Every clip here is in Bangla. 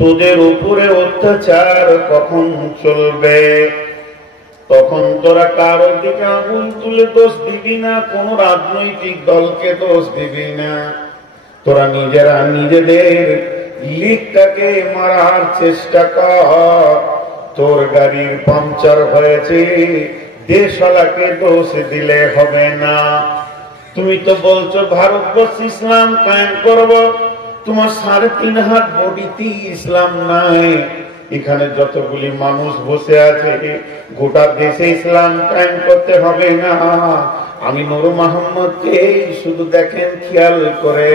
তোদের উপরে অত্যাচার কখন চলবে? তখন তোরা কারোর দিকে আঙুল তুলে দোষ দিবি না, কোন রাজনৈতিক দলকে দোষ দিবি না। তোরা নিজেরা নিজেদের লিগটাকে মারার চেষ্টা কর। তোর গাড়ির পাংচার হয়েছে, দেশওয়ালাকে দোষ দিলে হবে না। তুমি তো বলছো ভারতবর্ষ ইসলাম কায়েম করব, তোমার 3.5 হাত বডিতে ইসলাম নাই। এখানে যতগুলি মানুষ বসে আছে, গোটা দেশে ইসলাম কায়েম করতে হবে না। আমি নূর মোহাম্মদকে শুধু দেখেন খেয়াল করে,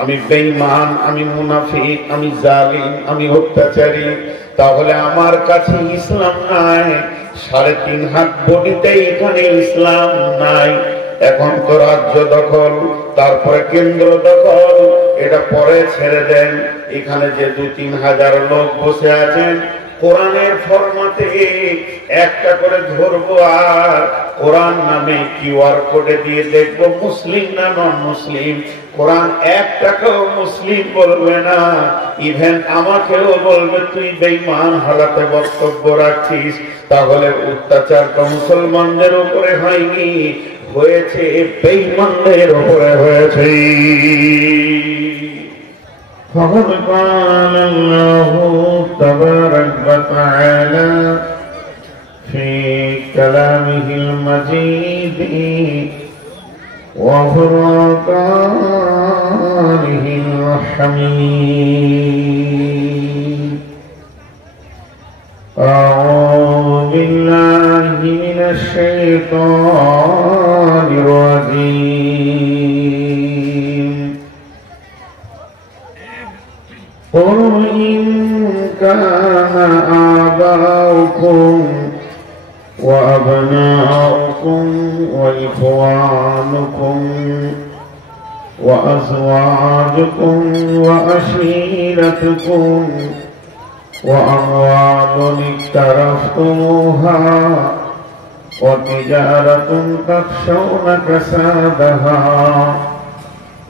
আমি বেঈমান, আমি মুনাফিক, আমি জালিম, আমি অত্যাচারী, তাহলে আমার কাছে ইসলাম নাই। 3.5 হাত বডিতে এখানে ইসলাম নাই। এখন তো রাজ্য দখল, তারপরে কেন্দ্র দখল, এটা পরে ছেড়ে দেন। এখানে যে 2-3 হাজার লোক বসে আছেন, কোরআনের ফরমাতে একটা করে ধরবো, আর কোরআন নামে কিউআর কোডে দিয়ে দেখবো মুসলিম না নন মুসলিম। কোরআন একটাকেও মুসলিম বলবে না, ইভেন আমাকেও বলবে তুই বেঈমান হালাতে বক্তব্য রাখছিস। তাহলে অত্যাচারটা মুসলমানদের উপরে হয়নি, হয়েছে বেঈমানদের উপরে হয়েছে। فقد قال الله تبارك وتعالى في كلامه المجيد وفرقانه الحميد. أعوذ بالله من الشيطان الرجيم. قل إن كان آباؤكم وأبناؤكم وإخوانكم وأزواجكم وعشيرتكم وأموال اقترفتموها وتجارة تخشون كسادها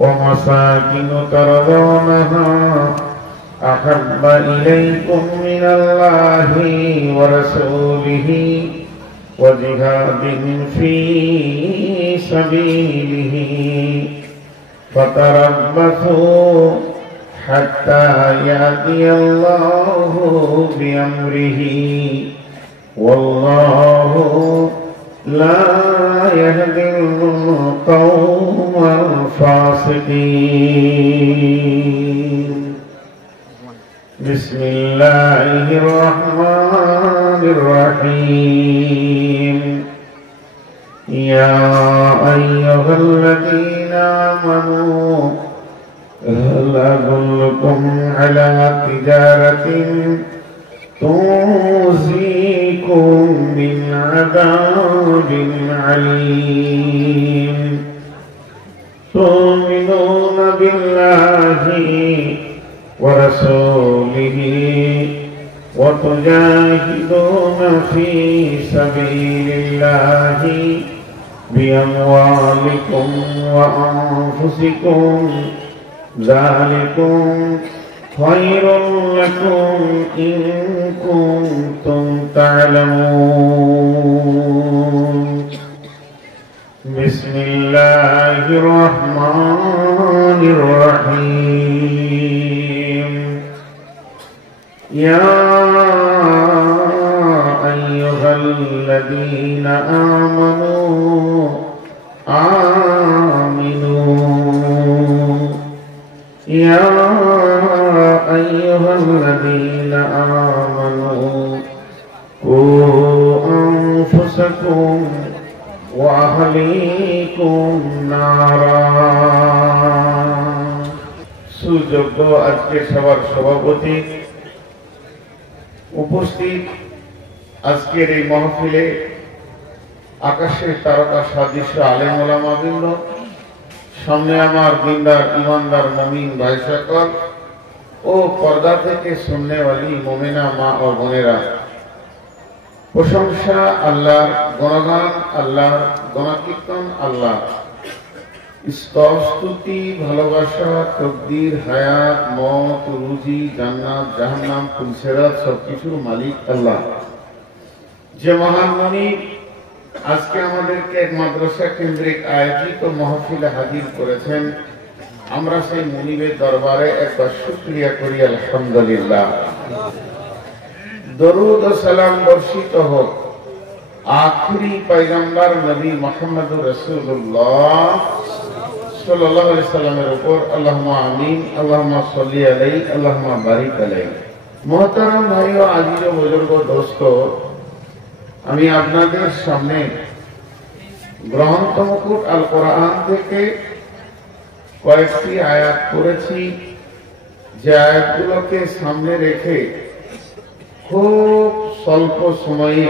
ومساكن ترضونها أحب إليكم من الله ورسوله وجهاد في سبيله فتربصوا حتى يأتي الله بأمره والله لا يهدي القوم الفاسقين. بسم الله الرحمن الرحيم. يا أيها الذين آمنوا هل أدلكم على تجارة تنجيكم من عذاب عليم تؤمنون بالله ورسوله وتجاهدون في سبيل الله بأموالكم وأنفسكم ذلكم خير لكم إن كنتم تعلمون. بسم الله الرحمن الرحيم. يا أيها الذين آمنوا يا أيها الذين آمنوا قوا أنفسكم وأهليكم نارا. সুযোগ্য আজকে সবার সভাপতি উপস্থিত আজকের এই মাহফিলে আকাশের তারকা সাদৃশ্য আলেম ওলামাবৃন্দ, সামনে আমার দিনদার ইমানদার মুমিন ভাই সকল ও পর্দা থেকে সুন্নেওয়ালি মুমিনা মা ও বোনেরা, প্রশংসা আল্লাহর, গুণগান আল্লাহর, গুণকীর্তন আল্লাহ। स्तुति ভালোবাসা তকদির হায়াত মত রুজি জান্নাত জাহান্নাম পুলসিরাত সবকিছুর মালিক আল্লাহ। যে মহান মুনিব আজকে আমাদেরকে এক মাদ্রাসা কেন্দ্রিক আয়োজিত মাহফিলে হাজির করেছেন, আমরা সেই মুনিবের দরবারে একবার শুকরিয়া করি আলহামদুলিল্লাহ। দরুদ ও সালাম বর্ষিত হোক আখরি পয়গম্বর নবী মুহাম্মদুর রাসূলুল্লাহ সাল্লাল্লাহু আলাইহি সাল্লামের উপর। আল্লাহুম্মা আমিন। আল্লাহুম্মা সাল্লি আলাইহি আল্লাহুম্মা বারিক আলাইহি। মুহতারাম ভাই ও আজিজ ও বুজুর্গ দোস্ত, আমি আপনাদের সামনে গ্রন্থ মুকুট আল কোরআন থেকে কয়েকটি আয়াত পড়েছি, যে আয়াতগুলোকে সামনে রেখে খুব স্বল্প সময়ে,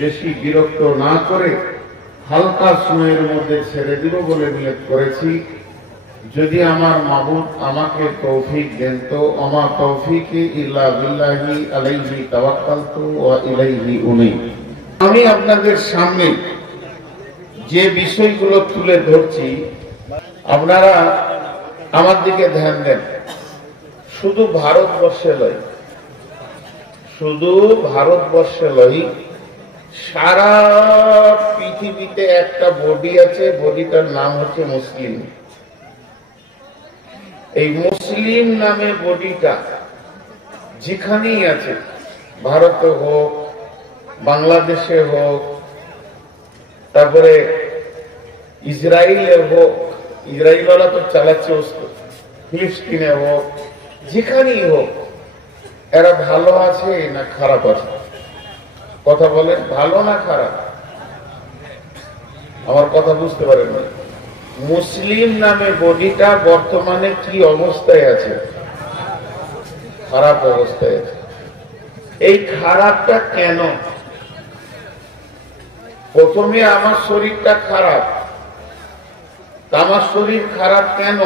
বেশি বিরক্ত না করে হালকা সময়ের মধ্যে ছেড়ে দিব বলে নিয়ত করেছি। যদি আমার মাবুদ আমাকে তৌফিক দেন তো আমা তৌফিকি ইল্লা বিল্লাহি আলাইহি তাওয়াক্কালতু ওয়া ইলাইহি উনীব। আমি আপনাদের সামনে যে বিষয়গুলো তুলে ধরছি আপনারা আমার দিকে ধ্যান দেন। শুধু ভারতবর্ষে লয়, শুধু ভারতবর্ষে লয়, সারা পৃথিবীতে একটা বডি আছে, বডিটার নাম হচ্ছে মুসলিম। এই মুসলিম নামে বডিটা যেখানেই আছে, ভারতে হোক, বাংলাদেশে হোক, তারপরে ইসরায়েলে হোক, ইসরায়েলওয়ালা তো চালাচ্ছে, ফিলিস্তিনে হোক, যেখানেই হোক, এরা ভালো আছে না খারাপ আছে? কথা বলেন, ভালো না খারাপ? আমার কথা বুঝতে পারেন না। মুসলিম নামে বডিটা বর্তমানে কি অবস্থায় আছে? খারাপ অবস্থায় আছে। এই খারাপটা কেন? প্রথমে আমার শরীরটা খারাপ, আমার শরীর খারাপ কেন?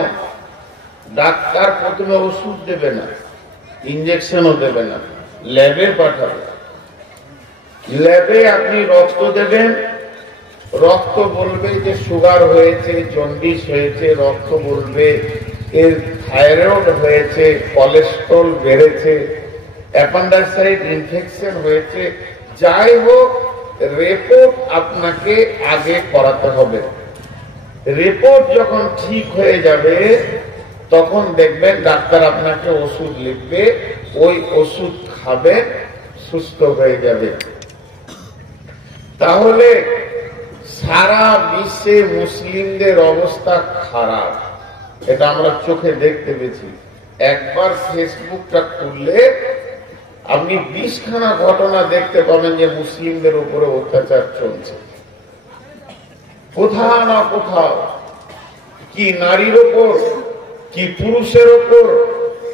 ডাক্তার প্রথমে ওষুধ দেবে না, ইঞ্জেকশনও দেবে না, ল্যাবে পাঠাবে। ল্যাবে আপনি রক্ত দেবেন, রক্ত বলবে যে সুগার হয়েছে, জন্ডিস হয়েছে, রক্ত বলবে এর থাইরয়েড হয়েছে, কোলেস্ট্রল বেড়েছে, অ্যাপেন্ডিসাইটিস ইনফেকশন হয়েছে। যাই হোক, রিপোর্ট আপনাকে আগে করাতে হবে। রিপোর্ট যখন ঠিক হয়ে যাবে তখন দেখবেন ডাক্তার আপনাকে ওষুধ লিখবে, ওই ওষুধ খাবে, সুস্থ হয়ে যাবে। তাহলে সারা বিশ্বে মুসলিমদের অবস্থা খারাপ, এটা আমরা চোখে দেখতে পেয়েছি। একবার ফেসবুকটা খুললে আপনি 20খানা ঘটনা দেখতে পাবেন যে মুসলিমদের উপরে অত্যাচার চলছে। কোথাও না কোথাও, কি নারীর ওপর, কি পুরুষের ওপর,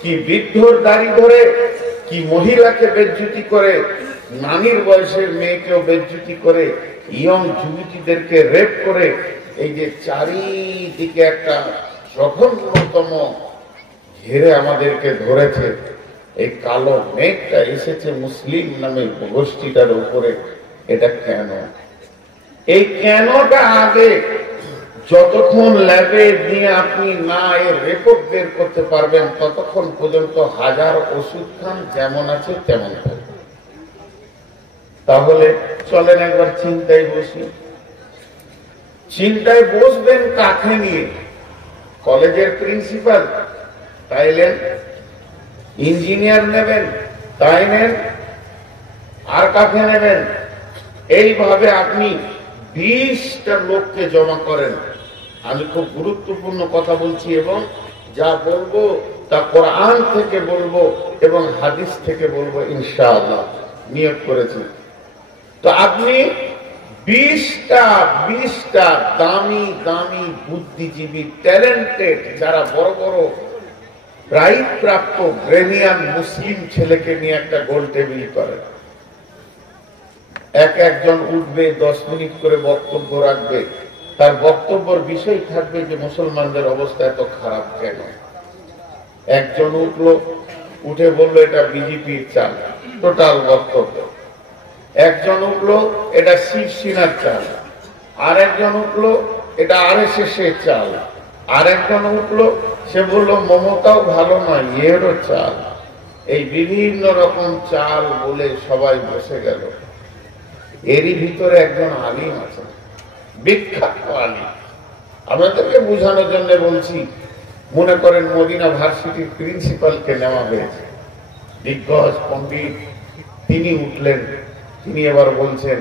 কি বৃদ্ধর দাড়ি ধরে, কি মহিলাকে বেজ্জতি করে, নানির বয়সের মেয়েকেও বেজ্জতি করে, ইয়ং যুবতীদেরকে রেপ করে। এই যে চারিদিকে একটা জঘন্যতম ঘিরে আমাদেরকে ধরেছে, এই কালো মেঘটা এসেছে মুসলিম নামে গোষ্ঠীটার উপরে। এটা কেন? এই কেনটা আগে যতক্ষণ ল্যাবে দিয়ে আপনি না এর রিপোর্ট বের করতে পারবেন ততক্ষণ পর্যন্ত হাজার ওষুধ খান, যেমন আছে তেমন থাকবে। তাহলে চলেন একবার চিন্তায় বসি। চিন্তায় বসবেন কাকে নিয়ে? কলেজের প্রিন্সিপাল তাইলেন, ইঞ্জিনিয়ার নেবেন তাই নেন, আর কাকে নেবেন? এইভাবে আপনি 20টা লোককে জমা করেন। আমি খুব গুরুত্বপূর্ণ কথা বলছি এবং যা বলবো তা কোরআন থেকে বলবো এবং হাদিস থেকে বলবো ইনশাআল্লাহ, নিয়ত করেছি। তো আপনি 20টা দামি দামি বুদ্ধিজীবী, ট্যালেন্টেড, যারা বড় বড় প্রাইজ প্রাপ্ত ব্রেনিয়ান মুসলিম ছেলেকে নিয়ে একটা গোল টেবিল করেন। একজন উঠবে, 10 মিনিট করে বক্তব্য রাখবে। তার বক্তব্যের বিষয় থাকবে যে মুসলমানদের অবস্থা এত খারাপ কেন। একজন উঠলো, উঠে বললো এটা বিজেপির চাল, টোটাল বক্তব্য। একজন উঠলো, এটা শিবসেনার চাল। আর একজন উঠলো, এটা RSS এর চাল। আর একজন উঠলো, সে বলল মমতাও ভালো নয়, এরও চাল। এই বিভিন্ন রকম চাল বলে সবাই বসে গেল। এরই ভিতরে একজন আলিম আছে, বিখ্যাত আলিম। আপনাদেরকে বোঝানোর জন্য বলছি, মনে করেন মদিনা ভার্সিটির প্রিন্সিপালকে নেওয়া হয়েছে, দিগ্গজ পণ্ডিত, তিনি উঠলেন। তিনি এবার বলছেন,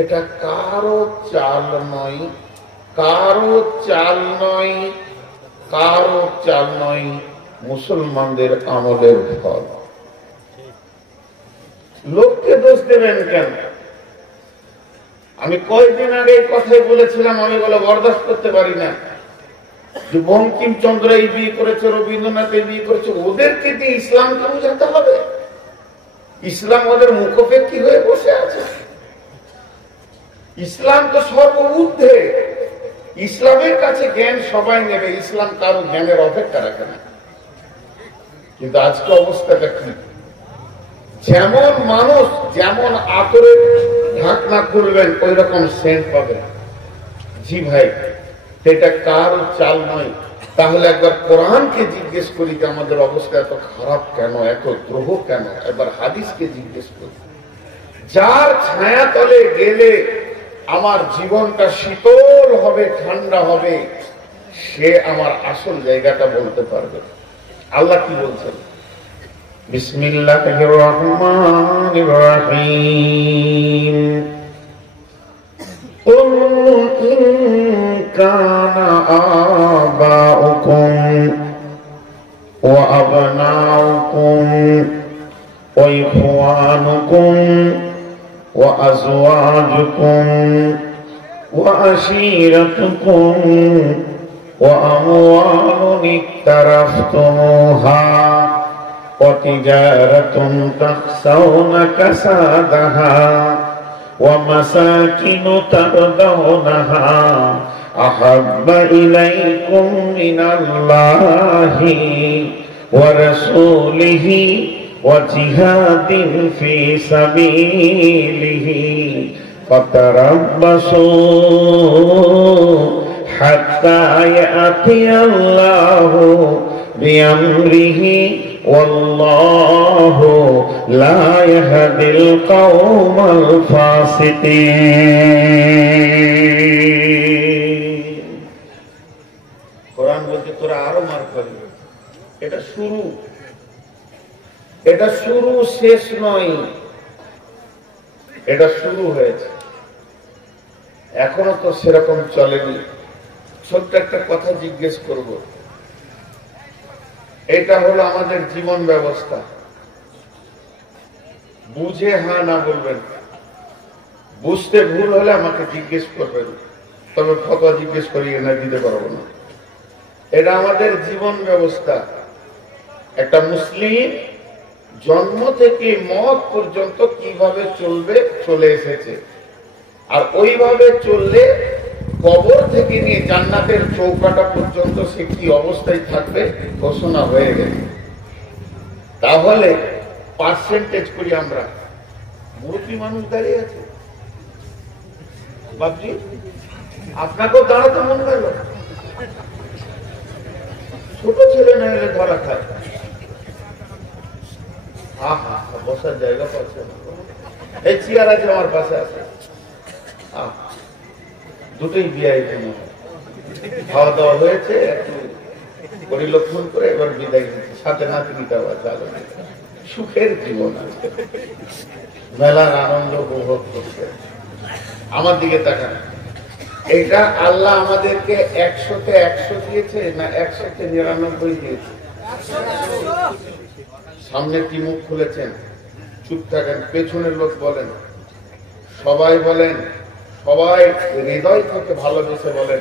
এটা কারো চাল নয়, কারো চাল নয়, কারো চাল নয়, মুসলমানদের আমলের ফল। লোককে দোষ দেবেন কেন? আমি কয়েকদিন আগে এই কথাই বলেছিলাম, আমি বলে বরদাস্ত করতে পারি না যে বঙ্কিমচন্দ্র এই বিয়ে করেছে, রবীন্দ্রনাথ এই বিয়ে করেছে, ওদেরকে দিয়ে ইসলামকে বোঝাতে হবে? ইসলাম ওদের মুখোপেক্ষী হয়ে বসে আছে। ইসলাম তো সর্বঊর্ধ্বে, ইসলামের কাছে জ্ঞান সবাই নেবে, ইসলাম কারো জ্ঞানের অপেক্ষা রাখে না। কিন্তু আজকে অবস্থাটা কি? যেমন মানুষ যেমন আতরের ঢাকনা খুলবেন ওই রকম সেন্ট পাবেন। জি ভাই, এটা কারো চাল নয়। তাহলে একবার কোরআনকে জিজ্ঞেস করি যে আমাদের অবস্থা এত খারাপ কেন, এত দ্রোহ কেন? একবার হাদিসকে জিজ্ঞেস করি। যার ছায়া তলে গেলে আমার জীবনটা শীতল হবে, ঠান্ডা হবে, সে আমার আসল জায়গাটা বলতে পারবে। আল্লাহ কি বলছেন? বিসমিল্লাহির রহমানির রহিম। قُلْ إِنْ كَانَ آبَاؤُكُمْ وَأَبْنَاؤُكُمْ وَإِخْوَانُكُمْ وَأَزْوَاجُكُمْ وَعَشِيرَتُكُمْ وَأَمْوَالٌ اقْتَرَفْتُمُوهَا وَتِجَارَةٌ تَخْشَوْنَ كَسَادَهَا وَمَسَاكِنُ تَرْضَوْنَهَا أَحَبَّ إِلَيْكُمْ مِنَ اللَّهِ وَرَسُولِهِ وَجِهَادٍ فِي سَبِيلِهِ فَتَرَبَّصُوا حَتَّى يَأْتِيَ اللَّهُ بِأَمْرِهِ والله لا يهدي القوم الفاسقين। কোরআন বলতে তোরা আরো মার খাবি। এটা শুরু, এটা শুরু, শেষ নয়। এটা শুরু হয়েছে, এখনো তো সেরকম চলেনি। ছোট্ট একটা কথা জিজ্ঞেস করব। এটা হলো আমাদের জীবন ব্যবস্থা। বুঝে হ্যাঁ না বলবেন, বুঝতে ভুল হলে আমাকে জিজ্ঞেস করবেন, তবে ফতোয়া জিজ্ঞেস করিয়ে না দিতে পারবো না। এটা আমাদের জীবন ব্যবস্থা। একটা মুসলিম জন্ম থেকে মত পর্যন্ত কিভাবে চলবে চলে এসেছে, আর ওইভাবে চললে কবর থেকে নিয়ে জান্নাতের চৌকাটা পর্যন্ত সে কি অবস্থায় থাকবে ঘোষণা হয়ে গেছে। তাহলে পার্সেন্টেজ করি আমরা। মুরব্বী মানুষ দাঁড়িয়ে আছে, বাপজি আপনাকেও দাঁড়াতে মন গেল? ছোট ছেলে না এলে ধরা খায়। আহা, বসার জায়গা পাচ্ছে না। এই চেয়ার আছে আমার পাশে আছে, দুটোই বিয়ে জন্য খাওয়া দাওয়া হয়েছে, একটু পরিলক্ষণ করে এবার বিদায় দিচ্ছে। সাথে নাতিনিটাও আছে, সুখের জীবন আছে, মেলার আনন্দ উপভোগ করছে। আমার দিকে তাকান। এটা আল্লাহ আমাদেরকে 100-তে 100 দিয়েছে না 100-তে 99 দিয়েছে? সামনে কি মুখ খুলেছেন? চুপ থাকেন। পেছনের লোক বলেন, সবাই বলেন, সবাই হৃদয় থেকে ভালোবেসে বলেন,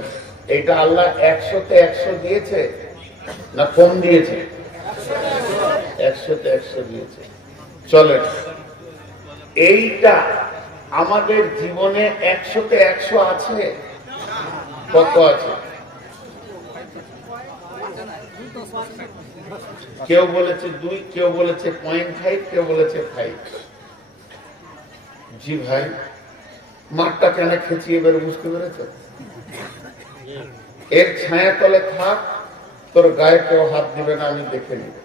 এটা আল্লাহ 100-তে 100 দিয়েছে না কম দিয়েছে? 100-তে 100 দিয়েছে। চলেন, এইটা আমাদের জীবনে 100-তে 100 আছে। কত আছে? কেউ বলেছে 2, কেউ বলেছে 0.5, কেউ বলেছে 5। জি ভাই, মাঠটা কেন খেঁচিয়ে বের বুঝতে পেরেছে? এর ছায়া তলে থাক, তোর গায়ে কেউ হাত দিবে না, আমি দেখে নিব।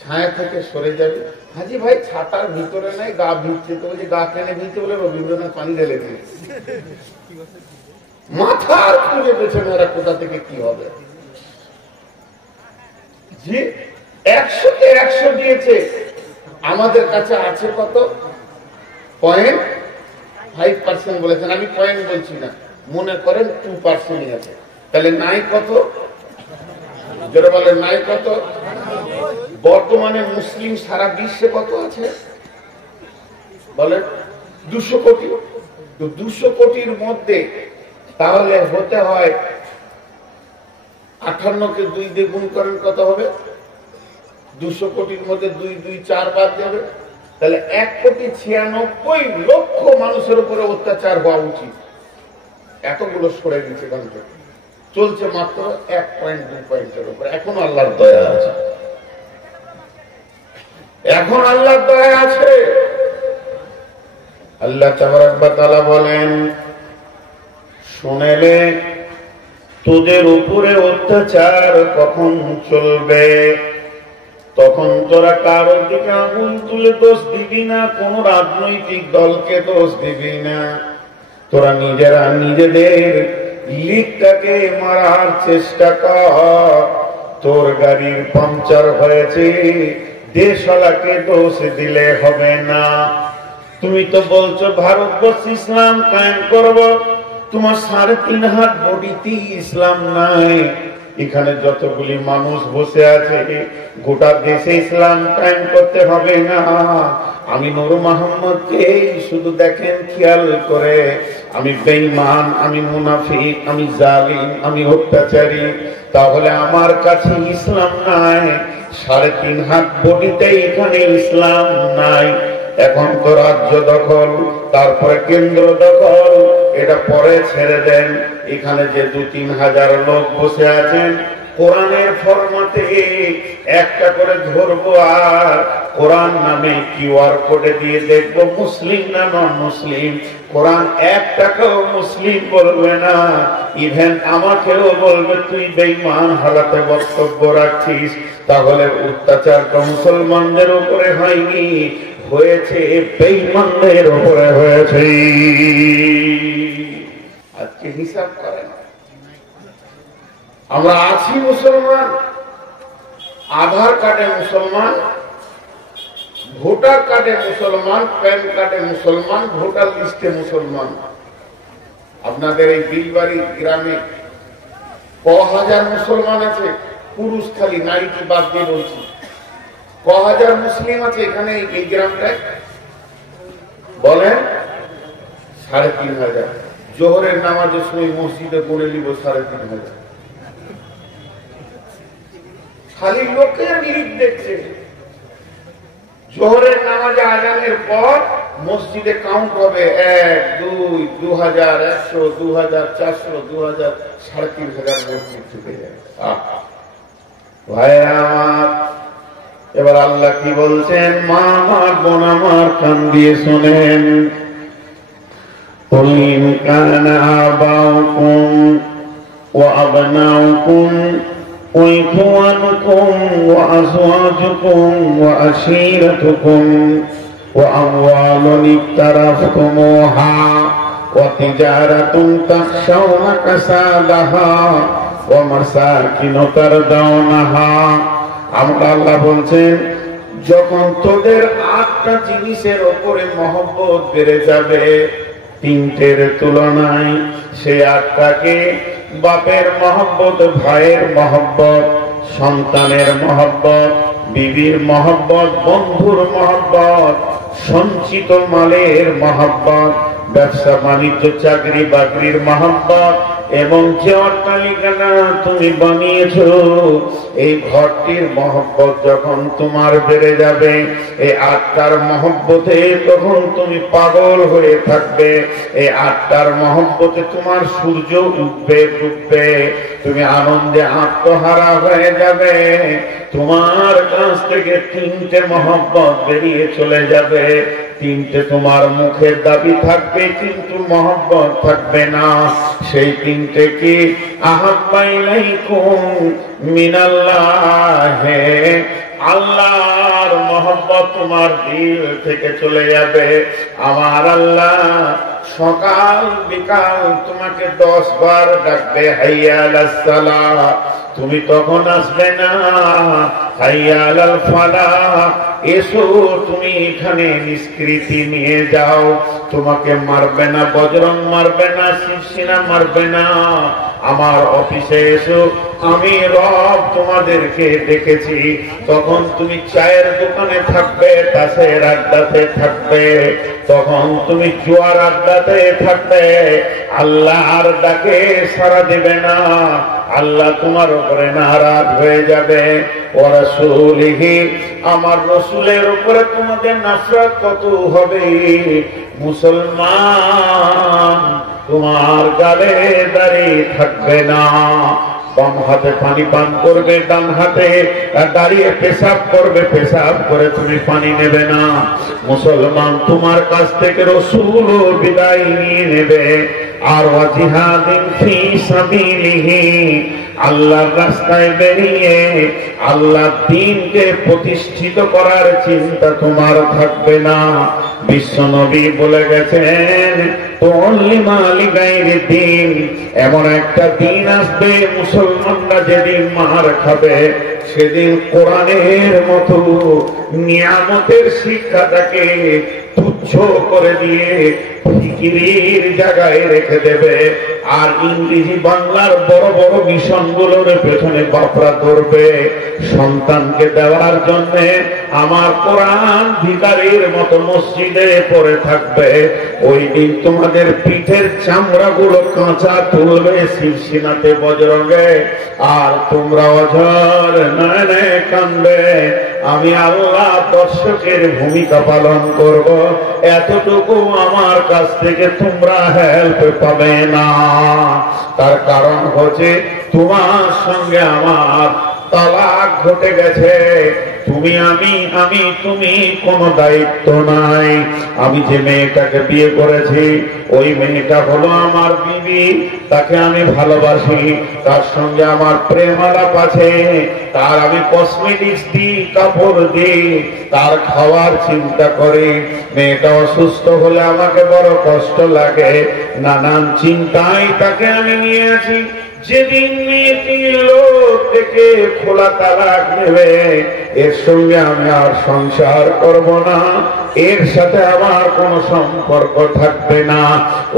ছায়া থেকে সরে যাবে, হাজি ভাই ছাতার ভিতরে নাই, গা ভিজছে, তো বলছে গা কেনে ভিজছে বলে রবীন্দ্রনাথ পানি ঢেলে দিয়েছে। মাথার খুঁজে পেছনে এরা কোথা থেকে কি হবে। জি 100-তে 100 দিয়েছে, আমাদের কাছে আছে কত? 0.5% বলেছেন, আমি পয়েন্ট বলছি না, মনে করেন 2% আছে, তাহলে নাই কত? যারা বলেন নাই কত? বর্তমানে মুসলিম সারা বিশ্বে কত আছে বলেন? 200 কোটি। তো 200 কোটির মধ্যে তাহলে হতে হয় 58কে 2 দিয়ে গুণ করেন, কত হবে? 200 কোটির মধ্যে 2 2 4 বাদ যাবে, তাহলে 1,96,00,000 মানুষের উপরে অত্যাচার হওয়া উচিত। এতগুলো সরে দিচ্ছে এখান থেকে, চলছে মাত্র 1.2 উপরে। এখন আল্লাহর দয়া আছে, এখন আল্লাহর দয়া আছে। আল্লাহ তাবারক ওয়া তাআলা বলেন, শুনেলে তোদের উপরে অত্যাচার কখন চলবে, তখন তোরা কারোর দিকে আঙুল তুলে দোষ দিবি না, কোন রাজনৈতিক দলকে দোষ দিবি না। তোরা নিজেরা নিজেদের লিকটাকে মারার চেষ্টা কর। তোর গাড়ির পাংচার হয়েছে, দেশওয়ালাকে দোষ দিলে হবে না। তুমি তো বলছো ভারতবর্ষ ইসলাম কায়েম করব, তোমার 3.5 হাত বডিতে ইসলাম নাই। এখানে যতগুলি মানুষ বসে আছে, গোটা দেশে ইসলাম কায়েম করতে হবে না। আমি নূর মোহাম্মদকে শুধু দেখেন খেয়াল করে, আমি বেঈমান, আমি মুনাফিক, আমি জালিম, আমি অত্যাচারী, তাহলে আমার কাছে ইসলাম নাই। 3.5 হাত বডিতে এখানে ইসলাম নাই। এখন তো রাজ্য দখল, তারপরে কেন্দ্র দখল, এটা পরে ছেড়ে দেন। এখানে যে 2-3 হাজার লোক বসে আছেন, কোরআনের ফরমাতে একটা করে ধরবো, আর কোরআন নামে কিউআর কোডে দিয়ে দেখবো মুসলিম না নন মুসলিম। কোরআন একটাকেও মুসলিম বলবে না, ইভেন আমাকেও বলবে তুই বেঈমান হালাতে বক্তব্য রাখছিস। তাহলে অত্যাচারটা মুসলমানদের উপরে হয়নি, হয়েছে বেঈমানদের উপরে হয়েছে। আজকে হিসাব করেন, আমরা আছি মুসলমান, আধার কার্ডে মুসলমান, ভোটার কার্ডে মুসলমান, প্যান কার্ডে মুসলমান, ভোটার লিস্টে মুসলমান। আপনাদের এই বিলবাড়ি গ্রামে ক-হাজার মুসলমান আছে? পুরুষ খালি, নারীকে বাদ দিয়ে বলছি। ক-হাজার মুসলিম আছে এখানে এই গ্রামটায়? বলেন 3,500। জোহরের নামাজের সময় মসজিদে গুনে নিব 3,500। খালি লোকের লিখ দেখছে। জোহরের নামাজে আজানের পর মসজিদে কাউন্ট হবে 1 2 2100 2400 2000 3,500 মসজিদ ঢুকে যাবে। ভাইরা আমার, এবার আল্লাহ কি বলছেন? মা আমার বোন আমার, কান দিয়ে শোনেন। قل إن كان آباؤكم وأبناؤكم وإخوانكم وأزواجكم وعشيرتكم وأموال اقترفتموها وتجارة تخشون كسادها ومساكن ترضونها। আমরা আল্লাহ বলছেন, যখন তোদের 8টা জিনিসের উপরে মহব্বত বেড়ে যাবে 3টের তুলনায়, সেই 8টাকে বাপের মহব্বত, ভাইয়ের মহব্বত, সন্তানের মহব্বত, বিবির মহব্বত, বন্ধুর মহব্বত, সঞ্চিত মালের মহব্বত, ব্যবসা বাণিজ্য চাকরি বাকরির মহব্বত, এবং যে অট্টালিকাটা তুমি বানিয়েছো এই ঘরটির মহব্বত যখন তোমার বেড়ে যাবে, এই 8টার মহব্বতে তখন তুমি পাগল হয়ে থাকবে। এই 8টার মহব্বতে তোমার সূর্য উঠবে ডুববে, তুমি আনন্দে আত্মহারা হয়ে যাবে। তোমার কাছ থেকে 3টে মহব্বত বেরিয়ে চলে যাবে। তিনটে তোমার মুখের দাবি থাকবে কিন্তু মহব্বত থাকবে না। সেই তিনটে কি? আহাব্বা ইলাইকুম মিনাল্লাহ, আল্লাহর মহব্বত তোমার দিল থেকে চলে যাবে। আমার আল্লাহ সকাল বিকাল তোমাকে 10 বার ডাকবে, হাইয়া আলাস সালাহ, তুমি তখন আসবে না। হাইয়া আলাল ফালাহ, এসো তুমি এখানে নিষ্কৃতি নিয়ে যাও। তোমাকে মারবে না, বজরং মারবে না, শিবসেনা মারবে না। আমার অফিসে এসো, আমি রব তোমাদেরকে দেখেছি। তখন তুমি চায়ের দোকানে থাকবে, তাসের আড্ডাতে থাকবে, তখন তুমি জুয়ার আড্ডাতে থাকবে। আল্লাহর ডাকে সাড়া দেবে না, আল্লাহ তোমার উপরে নারাজ হয়ে যাবে। ও রাসূলিহি, আমার রসুলের উপরে তোমাদের নফরত কত হবে। মুসলমান, তোমার গালে দাঁড়িয়ে থাকবে না। বাম হাতে পানি পান করবে, ডান হাতে দাঁড়িয়ে পেশাব করবে, পেশাব করে তুমি পানি নেবে না। মুসলমান, তোমার কাছ থেকে রসুল বিদায় নিয়ে নেবে। আর ওয়াজিহাদিন ফি সাবিলিহি, আল্লাহর রাস্তায় বেরিয়ে আল্লাহর দ্বীনকে প্রতিষ্ঠিত করার চিন্তা তোমার থাকবে না। বিশ্বনবী বলে গেছেন, দ্বীন, এমন একটা দিন আসবে মুসলমানরা যেদিন মার খাবে, সেদিন কোরআনের মতো নিয়ামতের শিক্ষাটাকে তুচ্ছ করে দিয়ে ফিকিরির জায়গায় রেখে দেবে। আর ইংরেজি বাংলার বড় বড় মিশনগুলোর পেছনে বাপরা ধরবে সন্তানকে দেওয়ার জন্য। আমার কোরআন ভিখারির মতো মসজিদে পড়ে থাকবে। ওই দিন তোমাদের পিঠের চামড়াগুলো কাঁচা তুলবে শিবসেনাতে, বজরঙ্গে, আর তোমরা অঝর নয়নে কাঁদবে। আমি আল্লাহ দর্শকের ভূমিকা পালন করব, এতটুকু আমার কাছ থেকে তোমরা হেল্প পাবে না। তার কারণ হচ্ছে তোমার সঙ্গে আমার তালাক ঘটে গেছে। তুমি তুমি কোনো দায়িত্ব নাই। আমি যে মেয়েটাকে বিয়ে করেছি, ওই মেয়েটা হলো আমার বিবি, তাকে আমি ভালোবাসি, তার সঙ্গে আমার প্রেম আলাপ আছে, তার আমি কসমেটিক্স দিই, কাপড় দিই, তার খাওয়ার চিন্তা করি। মেয়েটা অসুস্থ হলে আমাকে বড় কষ্ট লাগে, নানান চিন্তায় তাকে আমি নিয়ে আছি। যেদিন মেয়েটি লোক থেকে খোলা তালাক নেবে, এর সঙ্গে আমি আর সংসার করব না, এর সাথে আমার কোন সম্পর্ক থাকবে না।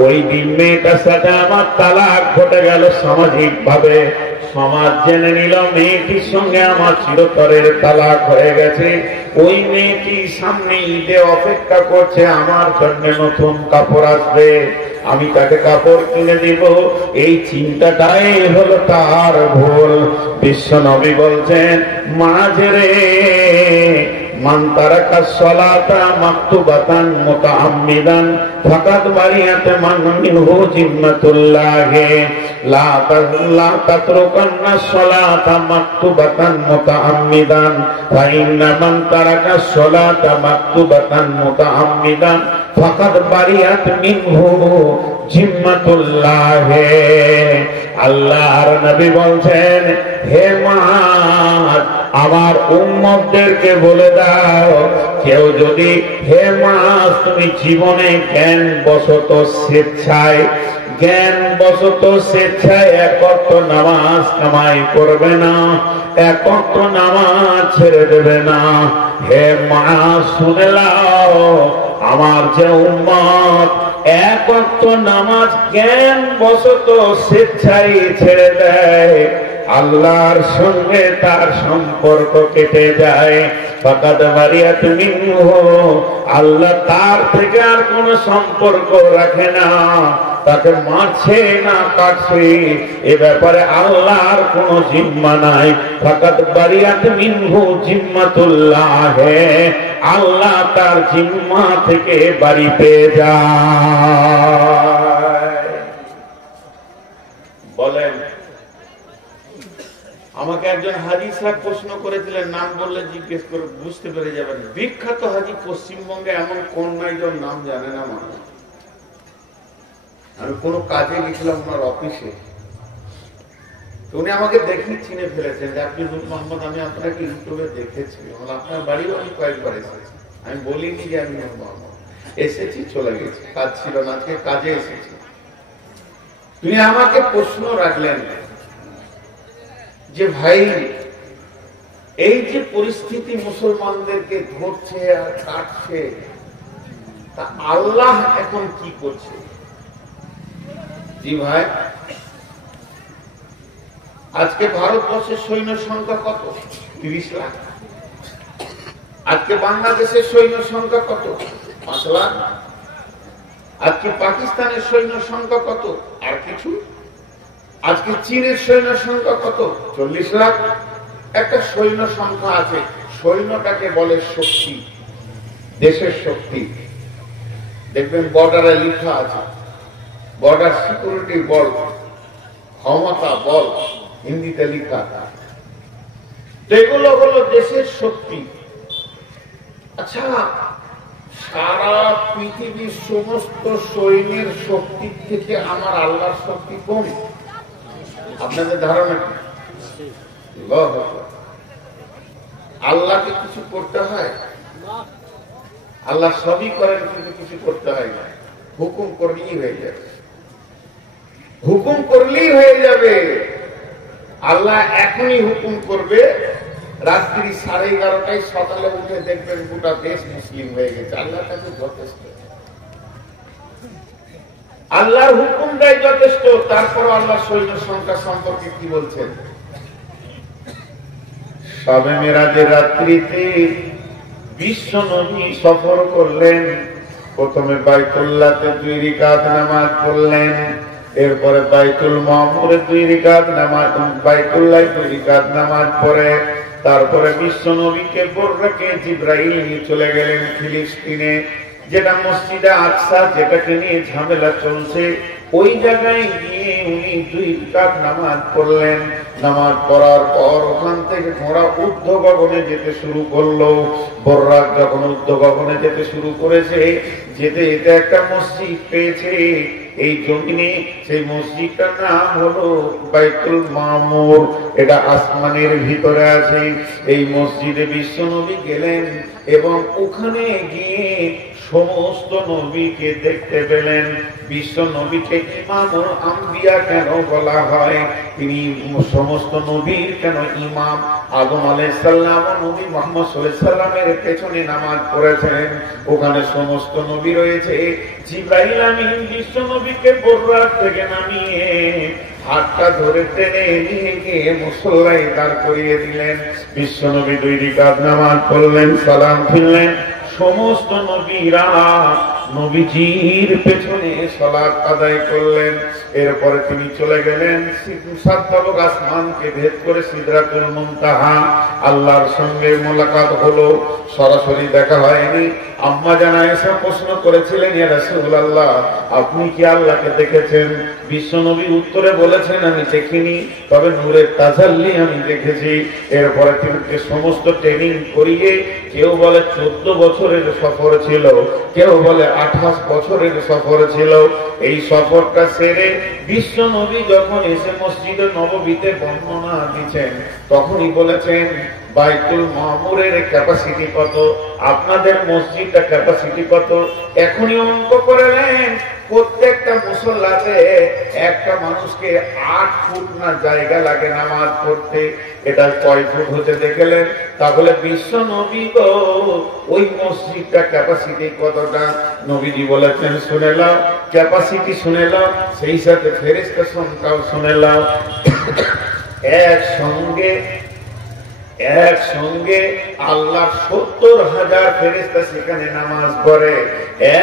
ওই দিন মেয়েটার সাথে আমার তালাক ঘটে গেল সামাজিক ভাবে। সমাজ জেনে নিল মেয়েটির সঙ্গে আমার চিরতরের তালাক হয়ে গেছে। ওই মেয়েটি সামনে ঈদে অপেক্ষা করছে, আমার জন্য নতুন কাপড় আসবে, আমি তাকে কাপড় কিনে দিব। এই চিন্তাটাই হলো তার ভুল। বিশ্ব নবী বলছেন, মাঝেরে মান তারাকা সালাতা মাকতুবাতান মুতাআম্মিদান ফাকাদ বারিয়াত মান মিনহু জিম্মাতুল্লাহ। লা তাতরুকান্না সালাতা মাকতুবাতান মুতাআম্মিদান ফা ইন্না মান তারাকা সালাতা মাকতুবাতান মুতাআম্মিদান ফাকাদ বারিয়াত মিনহু জিম্মাতুল্লাহ। আল্লাহর নবী বলছেন, হে মুহাম্মদ, আমার উম্মতদেরকে বলে দাও, কেউ যদি, হে মুহাম্মদ, তুমি জীবনে জ্ঞান বশত স্বেচ্ছায় এক ওয়াক্ত নামাজ কামাই করবে না, এক ওয়াক্ত নামাজ ছেড়ে দেবে না। হে মুহাম্মদ, শুনে নাও, আমার যে উম্মত এক ওয়াক্ত নামাজ জ্ঞান বশত স্বেচ্ছায় ছেড়ে দেয়, আল্লাহর সঙ্গে তার সম্পর্ক কেটে যায়। ফাকাদ বারিয়াত মিনহু, আল্লাহ তার থেকে আর কোন সম্পর্ক রাখে না, তাকে মারছে না কাটছে, এ ব্যাপারে আল্লাহর কোন জিম্মা নাই। ফাকাদ বারিয়াত মিনহু জিম্মাতুল্লাহ, আল্লাহ তার জিম্মা থেকে বাড়ি পেয়ে যায়। বলেন, আমাকে একজন হাজি সাহেব প্রশ্ন করেছিলেন, নাম বললে জিজ্ঞেস করে বুঝতে পেরে যাবেন। বিখ্যাত হাজি পশ্চিমবঙ্গে এমন কোন নাই যার নাম জানে না মানুষ। আমি কোনো কাজে গেছিলাম ওনার অফিসে, উনি আমাকে দেখে চিনে ফেলেছেন যে আপনি নূর মোহাম্মদ, আমি আপনাকে ইউটিউবে দেখেছি, আপনার বাড়িও আমি কয়েকবার এসেছি। আমি বলিনি যে আমি নূর মোহাম্মদ, এসেছি চলে গেছি, কাজ ছিল না, আজকে কাজে এসেছি। তিনি আমাকে প্রশ্ন রাখলেন যে ভাই, এই যে পরিস্থিতি মুসলমানদেরকে ধরছে আর কাটছে, তা আল্লাহ এখন কি করছে? জি ভাই, আজকে ভারতবর্ষের সৈন্য সংখ্যা কত? 30 লাখ। আজকে বাংলাদেশের সৈন্য সংখ্যা কত? 5 লাখ। আজকে পাকিস্তানের সৈন্য সংখ্যা কত? আর কিছু। আজকে চীনের সৈন্য সংখ্যা কত? 40 লাখ। একটা সৈন্য সংখ্যা আছে, সৈন্যটাকে বলে শক্তি, দেশের শক্তি। দেখবেন বর্ডারে লেখা আছে বর্ডার সিকিউরিটি বল, ক্ষমতা বল, হিন্দিতে লেখা। এগুলো হলো দেশের শক্তি। আচ্ছা, সারা পৃথিবীর সমস্ত সৈন্যের শক্তির থেকে আমার আল্লাহর শক্তি কম? আপনাদের ধারণা কি? আল্লাহকে কিছু করতে হয়? আল্লাহ সবই করেন, কিন্তু কিছু করতে হয় না। হুকুম করলেই হয়ে যাবে, হুকুম করলেই হয়ে যাবে। আল্লাহ এখনই হুকুম করবে, রাত্রি 11:30টায় সকালে উঠে দেখবেন গোটা দেশ মুসলিম হয়ে গেছে। আল্লাহর কাছে যথেষ্ট, আল্লাহর হুকুমটাই যথেষ্ট। তারপর আল্লাহ সৈন্য সংখ্যা সম্পর্কে কি বলছেন? শবে মেরাজের রাত্রিতে বিশ্ব নবী সফর করলেন। প্রথমে বাইতুল্লাহতে 2 রাকাত নামাজ পড়লেন, এরপরে বাইতুল মামুরে 2 রাকাত নামাজ, বাইতুল্লাহ 2 রাকাত নামাজ পড়ে তারপরে বিশ্ব নবীকে বর্রাকে জিবরাইল নিয়ে চলে গেলেন ফিলিস্তিনে, যেটা মসজিদে আকসা, যেটাকে নিয়ে ঝামেলা চলছে। ওই জায়গায় গিয়ে উনি 2 রাকাত নামাজ পড়লেন। নামাজ পড়ার পর ওখান থেকে ঘোড়া ঊর্ধ্ব গগনে যেতে শুরু করলো। বর্রাক যখন ঊর্ধ্ব গগনে যেতে শুরু করেছে, যেতে যেতে একটা মসজিদ পেয়েছে এই জমিনে। সেই মসজিদটার নাম হলো বাইতুল মামুর, এটা আসমানের ভিতরে আছে। এই মসজিদে বিশ্ব নবী গেলেন এবং ওখানে গিয়ে সমস্ত নবীকে দেখতে পেলেন। বিশ্ব নবীকে ইমামুল আম্বিয়া কেন বলা হয়? তিনি সমস্ত নবীর কেন ইমাম? আদম আলাইহিস সালাম ও নবী মুহাম্মদ সাল্লাল্লাহু আলাইহি সাল্লামের পেছনে নামাজ পড়েছেন, ওখানে সমস্ত নবী রয়েছে। জিবরাইল আমিন বিশ্ব নবীকে বর্রাক থেকে নামিয়ে হাতটা ধরে টেনে নিয়ে গিয়ে মুসল্লায় দাঁড় করিয়ে দিলেন। বিশ্ব নবী 2 রাকাত নামাজ পড়লেন, সালাম ফিরলেন। সমস্ত নবীরা নবীজির পেছনে সালাত আদায় করলেন। এরপরে তিনি চলে গেলেন 7 তবক আসমানকে ভেদ করে সিদরাতুল মুনতাহা। আল্লাহর সঙ্গে মোলাকাত হলো, সরাসরি দেখা হয়নি। আম্মা জান আয়েশা প্রশ্ন করেছিলেন, ইয়া রাসূলুল্লাহ, আপনি কি আল্লাহকে দেখেছেন? বিশ্ব নবী উত্তরে বলেছেন, আমি দেখিনি, তবে নূরের তাজাল্লি আমি দেখেছি। এরপরে তিনি সমস্ত ট্রেনিং করিয়ে, কেউ বলে 14 বছরের সফর ছিল, কেউ বলে 28 বছরের সফর ছিল। এই সফরটা সেরে বিশ্ব নবী যখন এসে মসজিদে নববীতে বর্ণনা দিচ্ছেন, তখনই বলেছেন বাইতুল মামুরের ক্যাপাসিটি কত, আপনাদের মসজিদটা ক্যাপাসিটি কত। এখনই অঙ্ক করে নেন, প্রত্যেকটা মুসল্লাতে একটা মানুষকে 8 ফুট না জায়গা লাগে নামাজ পড়তে। এটা কয় ফুট হতে দেখলেন? তাহলে বিশ্ব নবী তো ওই মসজিদটা ক্যাপাসিটি কতটা? নবীজি বলেছেন, শুনে নাও, ক্যাপাসিটি শুনে নাও, সেই সাথে ফেরেশতা সংখ্যাও শুনে নাও। একসঙ্গে আল্লাহ 70,000 ফেরেশতা সেখানে নামাজ পড়ে।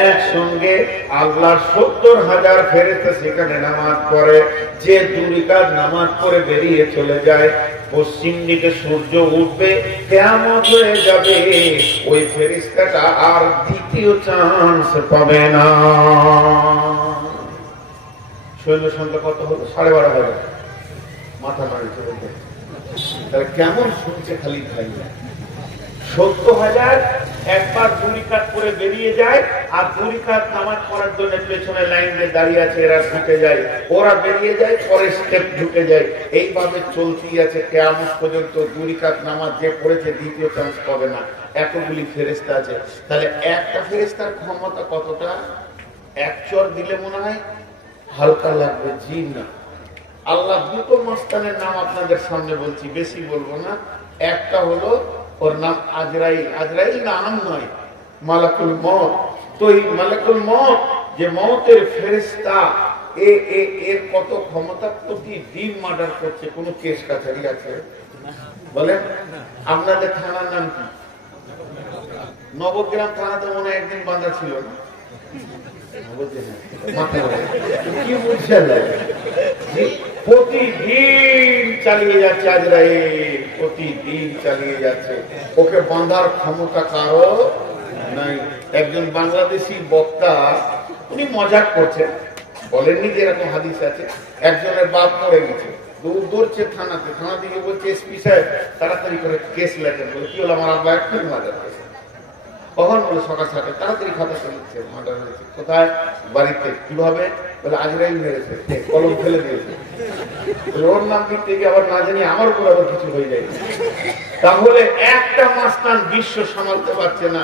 একসঙ্গে আল্লাহ 70,000 ফেরেশতা সেখানে নামাজ পড়ে। যে 2 রাকাত নামাজ পড়ে বেরিয়ে চলে যায়, পশ্চিম দিকে সূর্য উঠবে, কিয়ামত হয়ে যাবে, ওই ফেরেশতাটা আর দ্বিতীয় চান্স পাবে না। সৈন্য সংখ্যা কত হলো? 12,500। মাথা নাড়িয়ে চলে যায়। তাহলে কেমন শুনছে খালি ভাই 70,000 একবার দুরিকাত করে বেরিয়ে যায়, আর দুরিকাত নামাজ পড়ার জন্য পেছনে লাইন দিয়ে দাঁড়িয়ে আছে, এরা ঢুকে যায়, ওরা বেরিয়ে যায়, পরে স্টেপ ঢুকে যায়। এইভাবে চলতেই আছে কিয়ামত পর্যন্ত। দুরিকাত নামাজ যে পড়েছে দ্বিতীয় চান্স পাবে না, এতগুলি ফেরেশতা আছে। তাহলে একটা ফেরেশতার ক্ষমতা কতটা? এক চর দিলে মনে হয় হালকা লাগবে, জি না। আল্লাহ দুটো মাস্তানের নাম আপনাদের সামনে বলছি, বেশি বলবো না। একটা হলো ওর নাম আজরাইল। আজরাইল নাম নয়, মালাকুল মউত। তো এই মালাকুল মউত যে মউতের ফেরেশতা, এর কত ক্ষমতা, প্রতিদিন মার্ডার করছে। কোন কেস কাছারি আছে বলেন? আপনাদের থানার নাম কি? নবগ্রাম থানাতে মনে হয় একদিন বাঁধা ছিল না? কি বুঝছেন? প্রতিদিন চালিয়ে যাচ্ছে আজরাইল, প্রতিদিন চালিয়ে যাচ্ছে। ওকে বাঁধার ক্ষমতা কারো নাই। একজন বাংলাদেশি বক্তা, উনি মজাক করছেন, বলেননি যে এরকম হাদিস আছে, একজনের বাপ মরে গেছে, দৌড়ছে থানাতে, থানা থেকে বলছে এসপি সাহেব তাড়াতাড়ি করে কেস লেখেন। বলে কি হলো? আমার আব্বা একটু মার্ডার হয়েছে। কখন? বলে সকাল 7টায়। তাড়াতাড়ি খাতা চলছে, মার্ডার হয়েছে। কোথায়? বাড়িতে। কিভাবে? বলে আজরাইল মেরেছে, কলম ফেলে দিয়েছে। ওর নাম লিখতে গিয়ে আবার না জানি আমার উপর আবার কিছু হয়ে যায়। তাহলে একটা মাস্তান বিশ্ব সামালতে পারছে না।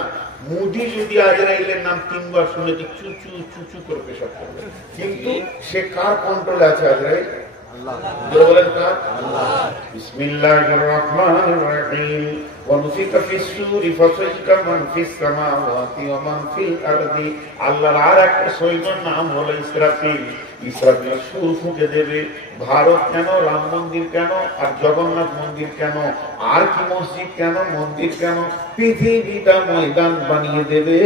মোদি যদি আজরাইলের নাম 3 বার শুনে চুচু চুচু করে পেশাব করবে, কিন্তু সে কার কন্ট্রোলে আছে? আজরাইল বলেন কার? বিসমিল্লাহির রহমানির রহিম। ونفخ في الصور فصعق من في السماوات ومن في الأرض। আল্লাহর আরেকটা শৈলের নাম হলো ইসরাফিল। ইসরাফিল সুর ফুঁকে দেবে। ভারত কেন, রাম মন্দির কেন, আর জগন্নাথ মন্দির কেন, আর কি মসজিদ কেন, মন্দির কেন, পৃথিবীটা ময়দান বানিয়ে দেবে।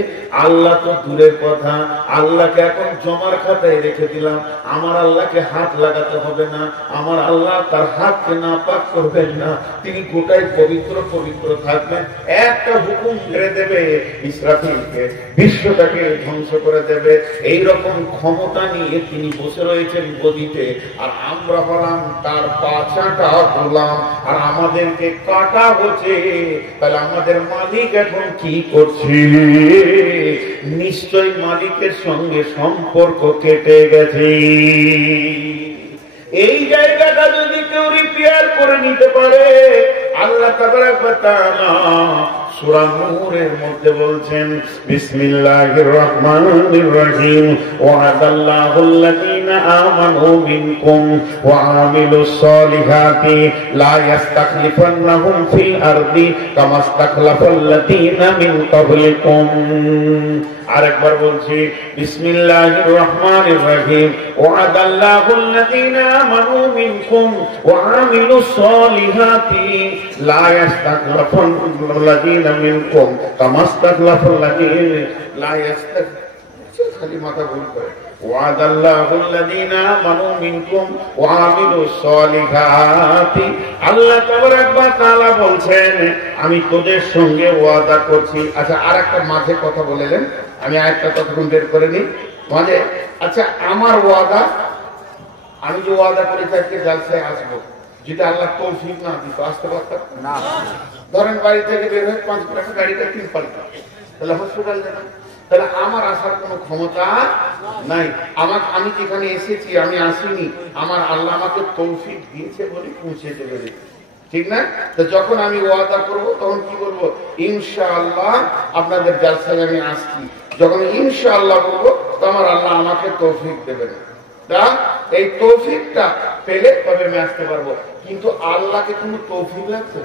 আল্লাহ তো দূরের কথা, আল্লাহকে এখন জমার খাতায় রেখে দিলাম। আমার আল্লাহকে হাত লাগাতে হবে না, আমার আল্লাহ তার হাতকে নাপাক করবেন না, তিনি গোটাই পবিত্র পবিত্র থাকবেন। একটা হুকুম ছেড়ে দেবে ইসরাফিলকে, বিশ্বটাকে ধ্বংস করে দেবে। এইরকম ক্ষমতা নিয়ে তিনি বসে রয়েছেন গদিতে, আর আমরা হলাম তার পাছাটা গোলাম, আর আমাদেরকে কাটা হচ্ছে। তাহলে আমাদের মালিক এখন কি করছে? নিশ্চয় মালিকের সঙ্গে সম্পর্ক কেটে গেছে। এই জায়গাটা যদি কেউ রিপেয়ার করে নিতে পারে, আল্লাহ তাবারাক ওয়া তাআলা সূরা নূরের মধ্যে বলছেন, বিসমিল্লাহির রহমানির রহিম। ওয়াদাল্লাহুল্লাযীনা আমানু মিনকুম ওয়া আমিলুস সলিহাতি লা ইস্তাখলিফান্নাহুম ফিল আরদি কামা ইস্তাখলাফাল্লাযীনা মিন ক্বাবলিকুম। আরেকবার বলছি, বিসমিল্লাহির রহমানির রহিম। ওয়াদাল্লাহুল্লাযীনা আমানু মিনকুম ওয়া আমিলুস সলিহাতি লা ইস্তাখলাফাল্লাযীনা মিনকুম কামা ইস্তাখলাফাল্লাযীনা লা ইস্তাখলাফাল্লাযীনা। খালি মাথা ভুল করে। ওয়াদাল্লাহুল্লাযীনা আমানু মিনকুম ওয়া আমিলুস সলিহাতি। আল্লাহ তাবারাক ওয়া তাআলা বলছেন, আমি তোদের সঙ্গে ওয়াদা করছি। আচ্ছা, আরেকটা মাঝে কথা বলেলেন, আমি আরেকটা ততক্ষণ বের করে নিই মানে। আচ্ছা, আমার ওয়াদা, আমি যে ওয়াদা করেছি আজকে জালসায় আসবো, যেটা আল্লাহ তৌফিক না দিত আসতে পারতাম না। ধরেন বাড়ি থেকে বের হয়ে 5 টাকা গাড়িটা 3 পাল্টা, তাহলে হসপিটাল যেতাম। তাহলে আমার আসার কোনো ক্ষমতা নাই। আমি যেখানে এসেছি, আমি আসিনি, আমার আল্লাহ আমাকে তৌফিক দিয়েছে বলে পৌঁছে দেবে, ঠিক না? তো যখন আমি ওয়াদা করবো তখন কি বলবো? ইনশাআল্লাহ আপনাদের জালসায় আমি আসছি। যখন ইনশাআল্লাহ বলবো, তো আমার আল্লাহ আমাকে তৌফিক দেবেন। তা এই তৌফিকটা পেলে তবে আমি আসতে পারবো। কিন্তু আল্লাহকে কোনো তৌফিক লাগছে?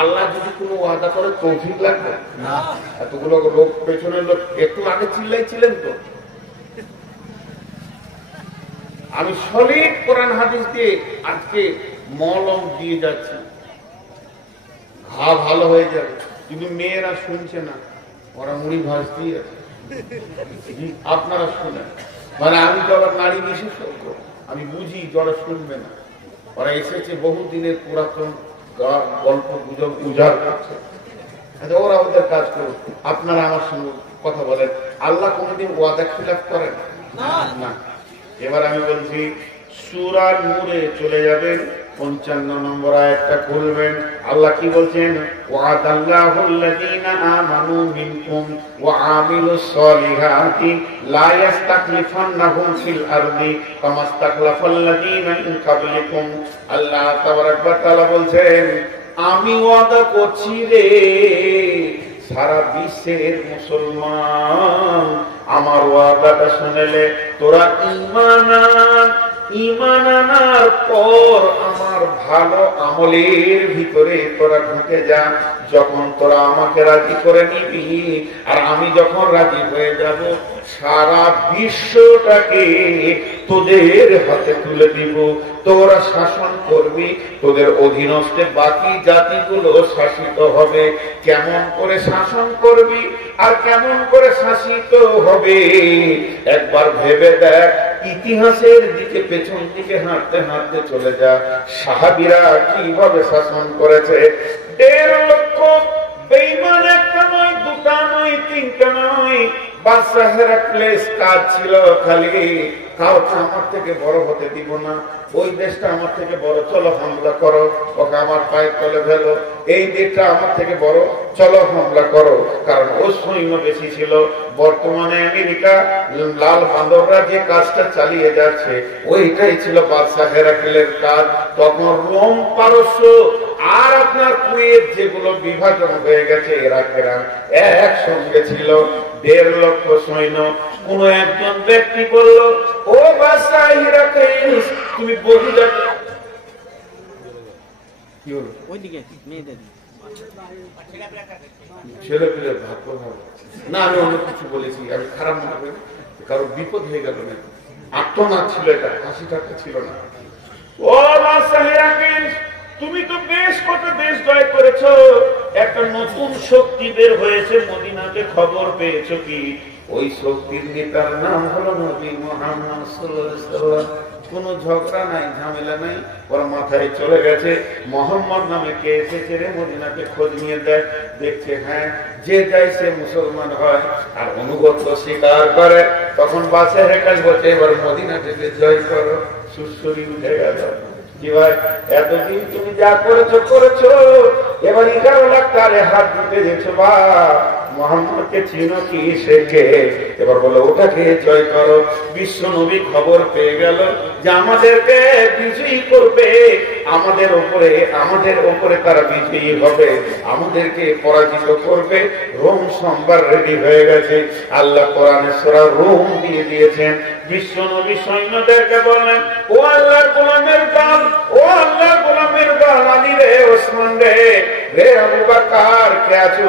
আল্লাহ যদি কোনো ওয়াদা করে তৌফিক লাগবে না? এতগুলো লোক, পেছনের লোক একটু আগে চিল্লাইছিলেন তো। আমি সলিড কোরআন হাদিস দিয়ে আজকে মলম দিয়ে যাচ্ছি, ঘা ভালো হয়ে যাবে। কিন্তু মেয়েরা শুনছে না, ওরা মুড়ি ভাজতেই আছে। আপনারা শুনেন, মানে আমি তো আবার নারী বিশেষজ্ঞ, আমি বুঝি যারা শুনবে না। ওরা এসেছে বহুদিনের পুরাতন গল্প গুজব উজাড় করছে। ওরা ওদের কাজ করুক, আপনারা আমার সঙ্গে কথা বলেন। আল্লাহ কোনদিন ওয়াদা খিলাফ করেন না। এবার আমি বলছি, সূরা নূরে চলে যাবেন, 55 নম্বর আয়াতটা খুলবেন। আল্লাহ কি বলছেন? ওয়াদাল্লাহুল্লাযীনা আমানু মিনকুম ওয়া আমিলুস সলিহাতি লা ইস্তাখলিফান্নাহুম ফিল আরদি কামা ইস্তাখলাফাল্লাযীনা মিন ক্বাবলিকুম। আল্লাহ তাবারাক ওয়া তাআলা বলছেন, আমি ওয়াদা করছি রে সারা বিশ্বের মুসলমান, আমার ওয়াদাটা শুনলে তোরা ঈমান আনার পর আমার ভালো আমলের ভিতরে তোরা ঢুকে যা। যখন তোরা আমাকে রাজি করে নিবি আর আমি যখন রাজি হয়ে যাব, সারা বিশ্বটাকে তোদের হাতে তুলে দিব, তোরা শাসন করবি, তোদের অধীনস্থে বাকি জাতিগুলো শাসিত হবে। কেমন করে শাসন করবি আর কেমন করে শাসিত হবে একবার ভেবে দেখ। ইতিহাসের দিকে পেছন দিকে হাঁটতে হাঁটতে চলে যা, সাহাবীরা কিভাবে শাসন করেছে। 1.5 লক্ষ বেঈমান, একটা নয়, দুটা নয়, তিনটা নয়, বাদশা হেরাক্লিস কাজ ছিল খালি কাউকে আমার থেকে বড় হতে দিব না, ওই দেশটা আমার থেকে বড়, চলো হামলা করো, ওকে আমার পায়ে তলে ফেলো, এই দেশটা আমার থেকে বড়, চলো হামলা করো। কারণ ও সৈন্য বেশি ছিল। বর্তমানে আমেরিকা লাল বান্দররা যে কাজটা চালিয়ে যাচ্ছে ওইটাই ছিল বাদশা হেরাক্লিসের কাজ। তখন রোম, পারস্য আর আপনার কুয়েত যেগুলো বিভাজন হয়ে গেছে, ইরাকেরা একসঙ্গে ছিল। 1.5 লক্ষ সৈন্য। কোন একজন ব্যক্তি বলল, ও বাদশা হেরাক্লিস, তুমি বহু জাতি কি হলো ওইদিকে মেয়েদের ছেলে পেলে ভাগ্য ভালো না, আমি অন্য কিছু বলেছি, আমি খারাপ মনে করি, কারো বিপদ হয়ে গেল না, আত্মনাদ ছিল, এটা হাসি ঠাট্টা ছিল না। ও বাদশা হেরাক্লিস, তুমি তো বেশ কত দেশ জয় করেছো, একটা নতুন শক্তি বের হয়েছে মদিনাতে, খবর পেয়েছো কি? ওই শক্তির নেতার নাম হলো নবী মুহাম্মদ সাল্লাল্লাহু আলাইহি ওয়াসাল্লাম। কোনো ঝগড়া নাই, ঝামেলা নাই, ওর মাথায় চলে গেছে মোহাম্মদ নামে কে এসেছে রে মদিনাতে। খোঁজ নিয়ে দেখ, দেখছে হ্যাঁ, যে যায় সে মুসলমান হয় আর অনুগত স্বীকার করে। তখন বাদশা হেরাক্লিস বলছে, এবার মদিনা থেকে জয় করো। সুরসুরি উঠে গেল। কি ভাই, এতদিন তুমি যা করেছো করেছো, এবার 11 লাখ তারে হাত দিতে দিয়েছো। বা মুহাম্মদকে চিনো কি, শেখে, এবার বলো ওটাকে জয় করো। বিশ্ব নবী খবর পেয়ে গেল যে আমাদেরকে বিজয়ী করবে, আমাদের ওপরে তারা বিজয়ী হবে, আমাদেরকে পরাজিত করবে। রোম সোমবার রেডি হয়ে গেছে। আল্লাহ কোরআনে সূরা রোম দিয়ে দিয়েছেন। বিশ্ব নবী সৈন্যদেরকে বলেন, ও আল্লাহর গোলামের দল, ও আল্লাহর গোলামের দল, আলী রে, ওসমান রে, রে আবু বকর, কে আছো,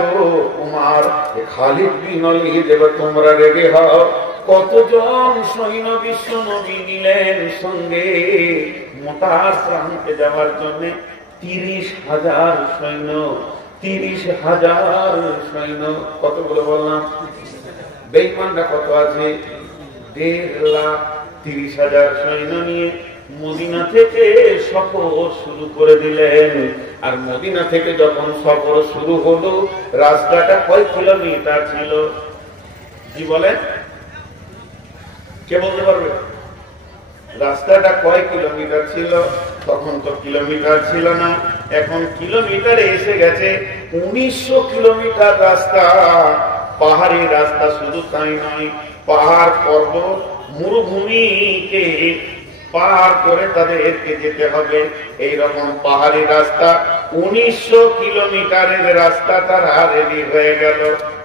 উমর, খালিদ বিন ওয়ালিদ, এবার তোমরা রেডি হও। কতজন সৈন্য বিশ্ব নবী নিলেন সঙ্গে মোতার প্রান্তে যাওয়ার জন্য? 30,000 সৈন্য। 30,000 সৈন্য। কতগুলো বললাম? বেঈমানরা কত আছে? 1.5 লাখ। 30,000 সৈন্য নিয়ে মদিনা থেকে সফর শুরু করে দিলেন। আর মদিনা থেকে যখন সফর শুরু হলো, রাস্তাটা কয় কিলোমিটার ছিল? কি বলেন, কে বলতে পারবে? রাস্তাটা কয় কিলোমিটার ছিল? তখন তো কিলোমিটার ছিল না, এখন কিলোমিটারে এসে গেছে। 1900 কিলোমিটার রাস্তা, পাহাড়ি রাস্তা। শুধু তাই নয়, পাহাড়, পর্বত, মরুভূমিকে পার করে তাদেরকে যেতে হবে। এইরকম পাহাড়ি রাস্তা, 1900 কিলোমিটারের রাস্তা তারা রেডি হয়ে গেল।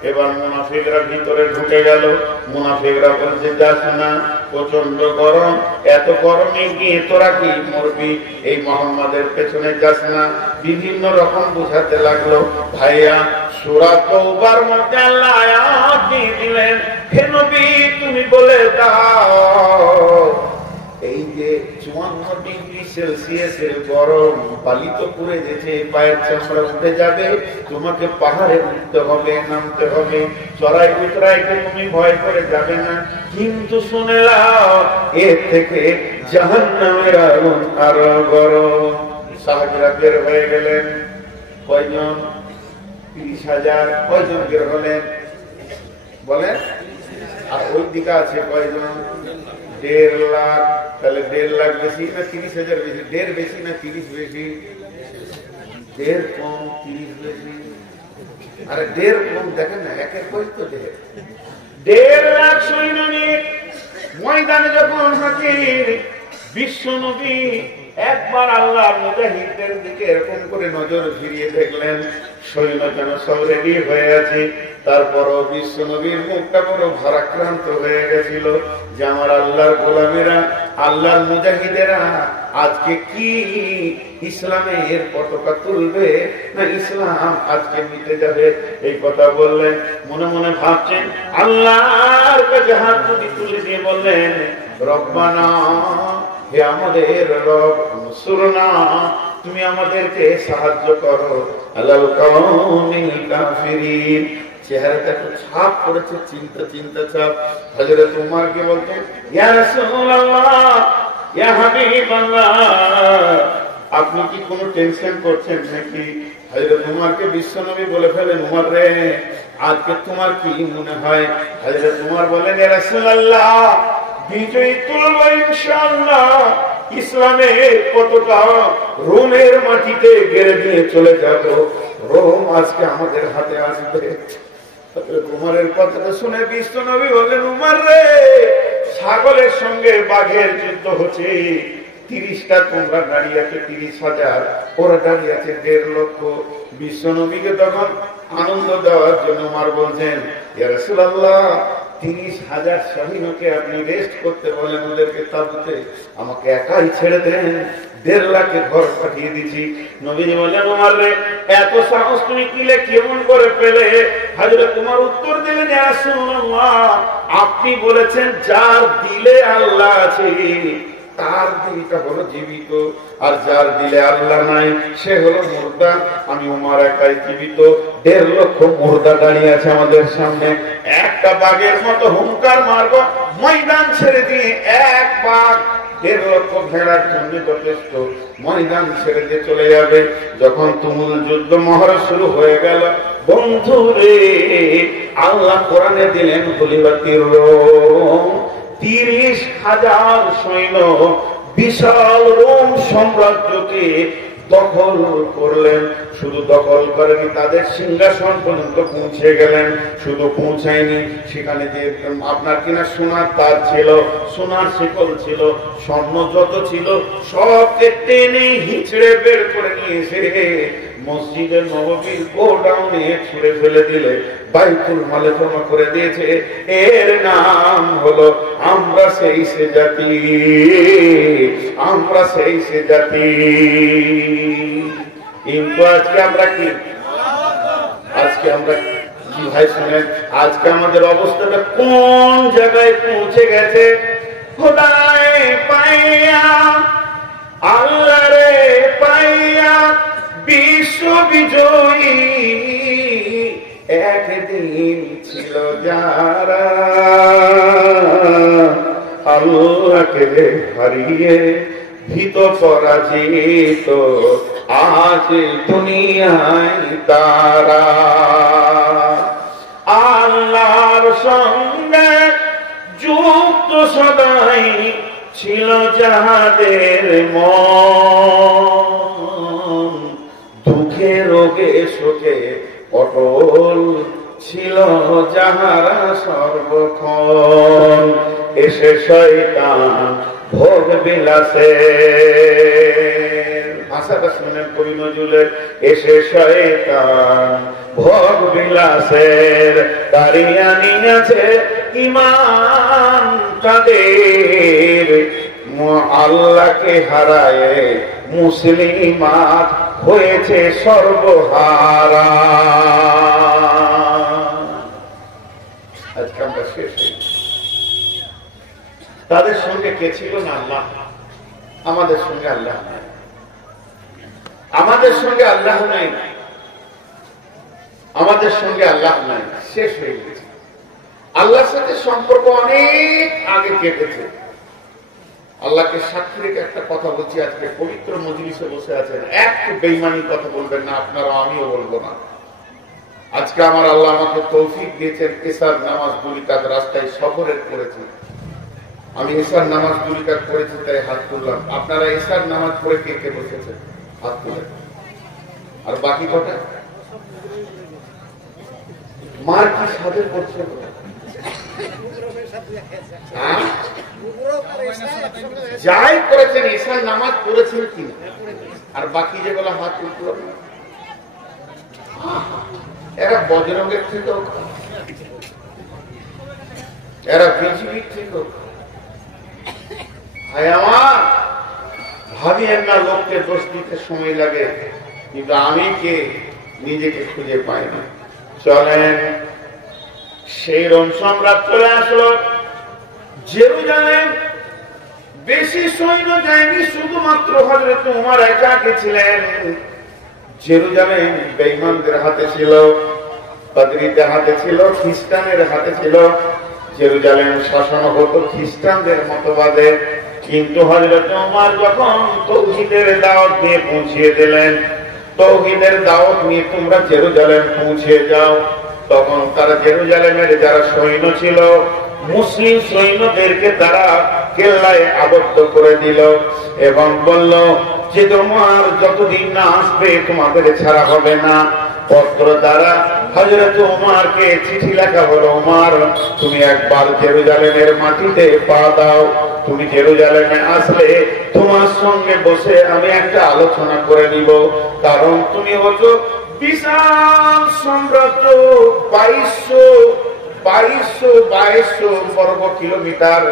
এবার মুনাফিকরা ভিতরে ঢুকে গেল। মুনাফিকরা বলছে, যাস না, প্রচন্ড গরম, এত গরমে গিয়ে তোরা কি মরবি, এই মুহাম্মাদের পেছনে যাস না। বিভিন্ন রকম বুঝাতে লাগলো। ভাইয়া, সূরা তাওবার মধ্যে আল্লাহ আয়াত দিয়ে দিলেন, হে নবী তুমি বলে দাও, এই যে 54 ডিগ্রি সেলসিয়াসের গরম, বালি তো পুড়ে গেছে, পায়ের চামড়া উঠে যাবে, তোমাকে পাহাড়ে উঠতে হবে, নামতে হবে, চড়াই উতরাইতে তুমি ভয় করে যাবে না। কিন্তু শুনে নাও, এর থেকে জাহান্নামের আগুন আরো গরম। সাহাবীরা বের হয়ে গেলেন। কয়জন? 30,000। কয়জন বের হলেন বলেন? আর ওই দিকে আছে কয়জন? 1.5 লাখ। তাহলে 1.5 লাখ বেশি না 30,000 বেশি? 1.5 বেশি না 30 বেশি? 1.5 কম 30 বেশি। আরে 1.5 কম দেখেন না, একের কই তো 1.5 লাখ সৈন্য নিয়ে ময়দানে যখন হাজির বিশ্ব নবী একবার আল্লাহর মুজাহিদদের দিকে এরকম করে নজর ফিরিয়ে দেখলেন, সৈন্য যেন সব রেডি হয়ে আছে। তারপরও বিশ্ব নবীর মুখটা বড় ভারাক্রান্ত হয়ে গেছিল যে আমার আল্লাহর গোলামেরা, আল্লাহর মুজাহিদেরা আজকে কি ইসলামের পতাকা তুলবে না ইসলাম আজকে মিটে যাবে? এই কথা বললেন, মনে মনে ভাবছেন। আল্লাহর কাছে হাত তুলে দিয়ে বললেন, রব্বানা, হে আমাদের রব, নসরনা, তুমি আমাদেরকে সাহায্য করো আলাল কওমিল কাফিরিন। চেহারাটা একটু ছাপ করেছে, চিন্তা ছাপ। হযরত উমরকে বলতেন, ইয়া রাসূলুল্লাহ, ইয়া হাবিবাল্লাহ, আপনি কি কোনো টেনশন করছেন নাকি? হযরত উমরকে বিশ্বনবী বলে ফেলেন, উমর রে, আজকে তোমার কি মনে হয়? হযরত উমর বলেন, ইয়া রাসূলুল্লাহ, বিজয় তুলব ইনশাআল্লাহ, ইসলামের পতাকা রোমের মাটিতে গেড়ে দিয়ে চলে যাব, রোম আজকে আমাদের হাতে আসবে। উমরের কথাটা শুনে বিশ্বনবী বললেন, উমর রে, ছাগলের সঙ্গে বাঘের যুদ্ধ হচ্ছে, 30টা তোমরা দাঁড়িয়ে আছে 30,000, ওরা দাঁড়িয়ে আছে 1.5 লক্ষ। বিশ্বনবীকে তখন আনন্দ দেওয়ার জন্য উমর বলছেন, ইয়া রাসূলুল্লাহ, 30,000 সৈন্যকে আপনি রেস্ট করতে বলেন, ওদেরকে তাবুতে আমাকে একাই ছেড়ে দেন, 1.5 লাখে ঘর পাঠিয়ে দিচ্ছি। নবীজি বললেন, উমর রে, এত সাহস তুমি কিলে কেমন করে পেলে? হযরত উমর উত্তর দিলেন, ইয়া রাসূলুল্লাহ, আপনি বলেছেন যার দিলে আল্লাহ আছে তার দিলটা হলো জীবিত, আর যার দিলে আল্লাহ নাই সে হলো মুর্দা। আমি উমর একাই জীবিত, 1.5 লক্ষ মুর্দা দাঁড়িয়ে আছে আমাদের সামনে। একটা বাঘের মতো হুঙ্কার মারবো, ময়দান ছেড়ে দিয়ে এক বাঘ 1.5 লক্ষ ভেড়ার জন্য যথেষ্ট, ময়দান ছেড়ে দিয়ে চলে যাবে। যখন তুমুল যুদ্ধ মহড়া শুরু হয়ে গেল, বন্ধু রে, আল্লাহ কোরআনে দিলেন গুলিবাতির রোম, 30,000 সৈন্য বিশাল রোম সাম্রাজ্যকে দখল করলেন। শুধু দখল করেনি, তাদের সিংহাসন পর্যন্ত পৌঁছে গেলেন। শুধু পৌঁছায়নি, সেখানে যে আপনার কিনা সোনার তার ছিল, সোনার শিকল ছিল, স্বর্ণ যত ছিল সবকে টেনে হিচড়ে বের করে নিয়ে এসে মসজিদে নববীর গোডাউনে ছুড়ে ফেলে দিলে, বাইতুল মালে জমা করে দিয়েছে। এর নাম হলো আমরা সেই সে জাতি, আমরা সেই সে জাতি। কিন্তু আজকে আমরা কি, আজকে আমরা কি ভাই শুনেন, আজকে আমাদের অবস্থাটা কোন জায়গায় পৌঁছে গেছে? খোদায় পাইয়া, আল্লাহ রে পাইয়া, বিশ্ব বিজয়ী একদিন ছিল যারা, আল্লাহকে হারিয়ে ভীত পরাজিত আজ দুনিয়ায় তারা। আল্লাহর সঙ্গে যুক্ত সদাই ছিল যাহাদের মন, দুঃখে রোগে শোকে অটল ছিল যাহারা সর্বক্ষণ। এসে শয়তান ভোগ বিলাসে, ভাষাটা শুনেন কবি নজরুলের, এসে শয়তান ভোগ বিলাসের দাঁড়িয়ে আনিয়াছে ইমান তাদের, আল্লাহকে হারায় মুসলিমাত হয়েছে সর্বহারা। আজকে আমরা শেষ হয়েছি। তাদের সঙ্গে কে ছিল না? আল্লাহ। আমাদের সঙ্গে আল্লাহ নাই, আমাদের সঙ্গে আল্লাহ নাই, আমাদের সঙ্গে আল্লাহ নাই। শেষ হয়ে গেছে। আল্লাহর সাথে সম্পর্ক অনেক আগে কেটেছে। আল্লাহকে সাক্ষী রেখে একটা কথা বলছি, আজকে পবিত্র মজলিসে বসে আছেন, একটু বেঈমানি কথা বলবেন না আপনারা, আমিও বলবো না। আজকে আমার আল্লাহ আমাকে তৌফিক দিয়েছেন, এশার নামাজ বলি, তার রাস্তায় সফরের করেছি। আমি এশার নামাজ 2 রাকাত পড়েছি তাই হাত তুললাম। আপনারা এশার নামাজ পড়ে কে কে বসেছেন হাত তুলেন। আর বাকি কটা মার কি সাথে করছে? যাই করেছেন এশার নামাজ পড়েছেন কি? আর বাকি যেগুলো হাত তুলল এরা বজরঙ্গের থেকেও, এরা বিজেপির থেকেও। আমার ভাবিয়েন না লোককে দোষ দিতে সময় লাগে, কিন্তু আমি কে নিজেকে খুঁজে পাই না। চলেন, সেই রোম সম্রাট চলে আসলো জেরুজালেম। বেশি সৈন্য যায়নি, শুধুমাত্র হযরত ওমর একাকে ছিলেন। জেরুজালেম বেঈমানদের হাতে ছিল, পাদ্রীদের হাতে ছিল, খ্রিস্টানদের হাতে ছিল। জেরুজালেম শাসন হতো খ্রিস্টানদের মতবাদে। কিন্তু হযরত ওমর যখন তাওহীদের দাওয়াত নিয়ে পৌঁছিয়ে দিলেন, তাওহীদের দাওয়াত নিয়ে তোমরা জেরুজালেম পৌঁছে যাও, তখন তারা জেরুজালেমের যারা সৈন্য ছিল মুসলিম সৈন্যদেরকে তারা কেল্লায় আবদ্ধ করে দিল এবং বলল যে তোমার যতদিন না আসবে তোমাদের ছাড়া হবে না। পত্র দ্বারা হযরত ওমরকে চিঠি লেখা হলো, ওমর তুমি একবার জেরুজালেমের মাটিতে পা দাও, তুমি জেরুজালেমে আসলে তোমার সঙ্গে বসে আমি একটা আলোচনা করে নিব। কারণ তুমি হচ্ছে বিশাল সাম্রাজ্য, 2200 বর্গ কিলোমিটার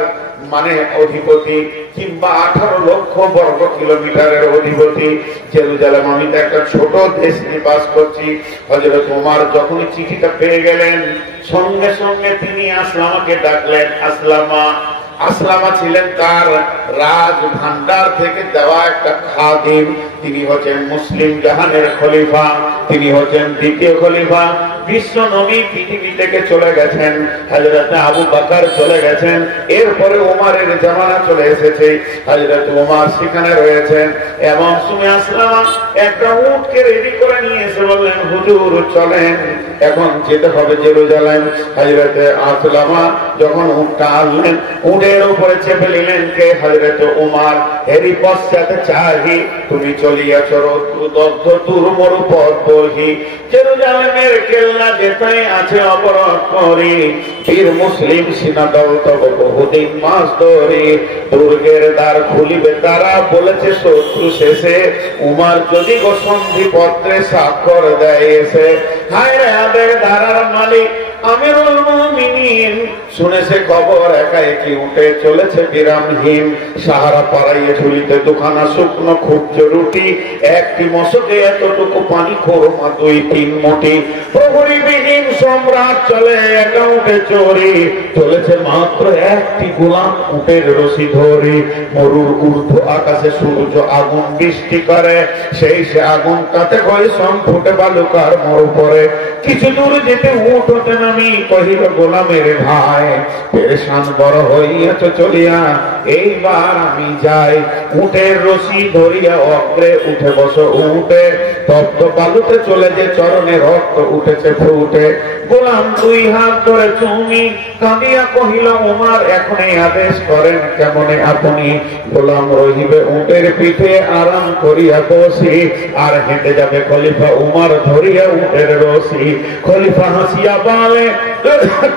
মানে অধিপতি, কিংবা 18 লক্ষ বর্গ কিলোমিটারের অধিপতি। জেরুজালেম আমি তো একটা ছোট দেশ নিবাস করছি। হযরত ওমর যখন চিঠিটা পেয়ে গেলেন, সঙ্গে সঙ্গে তিনি আসলামাকে ডাকলেন। আসলামা ছিলেন তার রাজ ভান্ডার থেকে দেওয়া একটা খাদিম। তিনি হচ্ছেন মুসলিম জাহানের খলিফা, তিনি হচ্ছেন দ্বিতীয় খলিফা। বিশ্ব নবী পৃথিবী থেকে চলে গেছেন, হযরত আবু বকর চলে গেছেন, এরপরে ওমরের জামানা চলে এসেছে, হযরত ওমর সেখানে রয়েছেন। এবং সুমে আসলামা একটা উটকে রেডি করে নিয়ে এসে বললেন, হুজুর চলেন, এখন যেতে হবে জেরুজালেম। হযরত আসলামা যখন উটটা আনলেন, উটের উপরে চেপে নিলেন কে? হযরত ওমর। এরই পশ্চাতে চাহি তুমি চলিয়া চলো দগ্ধ দুর্মরু পথ বহি, জেরুজালেমের কেল্লা যেটাই আছে অবরোধ করি, বীর মুসলিম সিনাদল তব বহুদিন মাস ধরে, দুর্গের দ্বার খুলিবে তারা বলেছে শত্রু শেষে, উমার যদি গো সন্ধি পত্রে স্বাক্ষর দেয় এসে। হায় রে আদের ধারার মালিক আমিরুল মুমিনিন শুনেছে খবর, একা একই উঠে চলেছে বিরামহীন, সাহারা পাড়াইয়ে ঝুলিতে দুখানা শুকনো খুবজ রুটি, একটি মশকে এতটুকু পানি খোরমা 2-3 মুঠি। প্রহরীবিহীন সম্রাট চলে একা উঠে চোরি, চলেছে মাত্র একটি গোলাম উটের রশি ধরে। মরুর ঊর্ধ্ব আকাশে সূর্য আগুন বৃষ্টি করে, সেই সে আগুন তাতে হয় সম্ফুটে বালুকার মরু পরে। কিছু দূর যেতে উঠ হতে নামি কহিল গোলামের ভাই, পেরেশান বড় হইয়াছ চলিয়া, এইবার আমি যাই। উটের রশি ধরিয়া অগ্রে উঠে বসো উঠে, তপ্ত বালুতে চলে যে চরণে রক্ত উঠেছে ফুটে। গোলাম 2 হাত ধরে চুমি কাঁদিয়া কহিল, ওমর এখনই আদেশ করেন কেমনে আপনি? গোলাম রহিবে উটের পিঠে আরাম করিয়া বসি, আর হেঁটে যাবে খলিফা উমর ধরিয়া উটের রশি। খলিফা হাসিয়া বলে,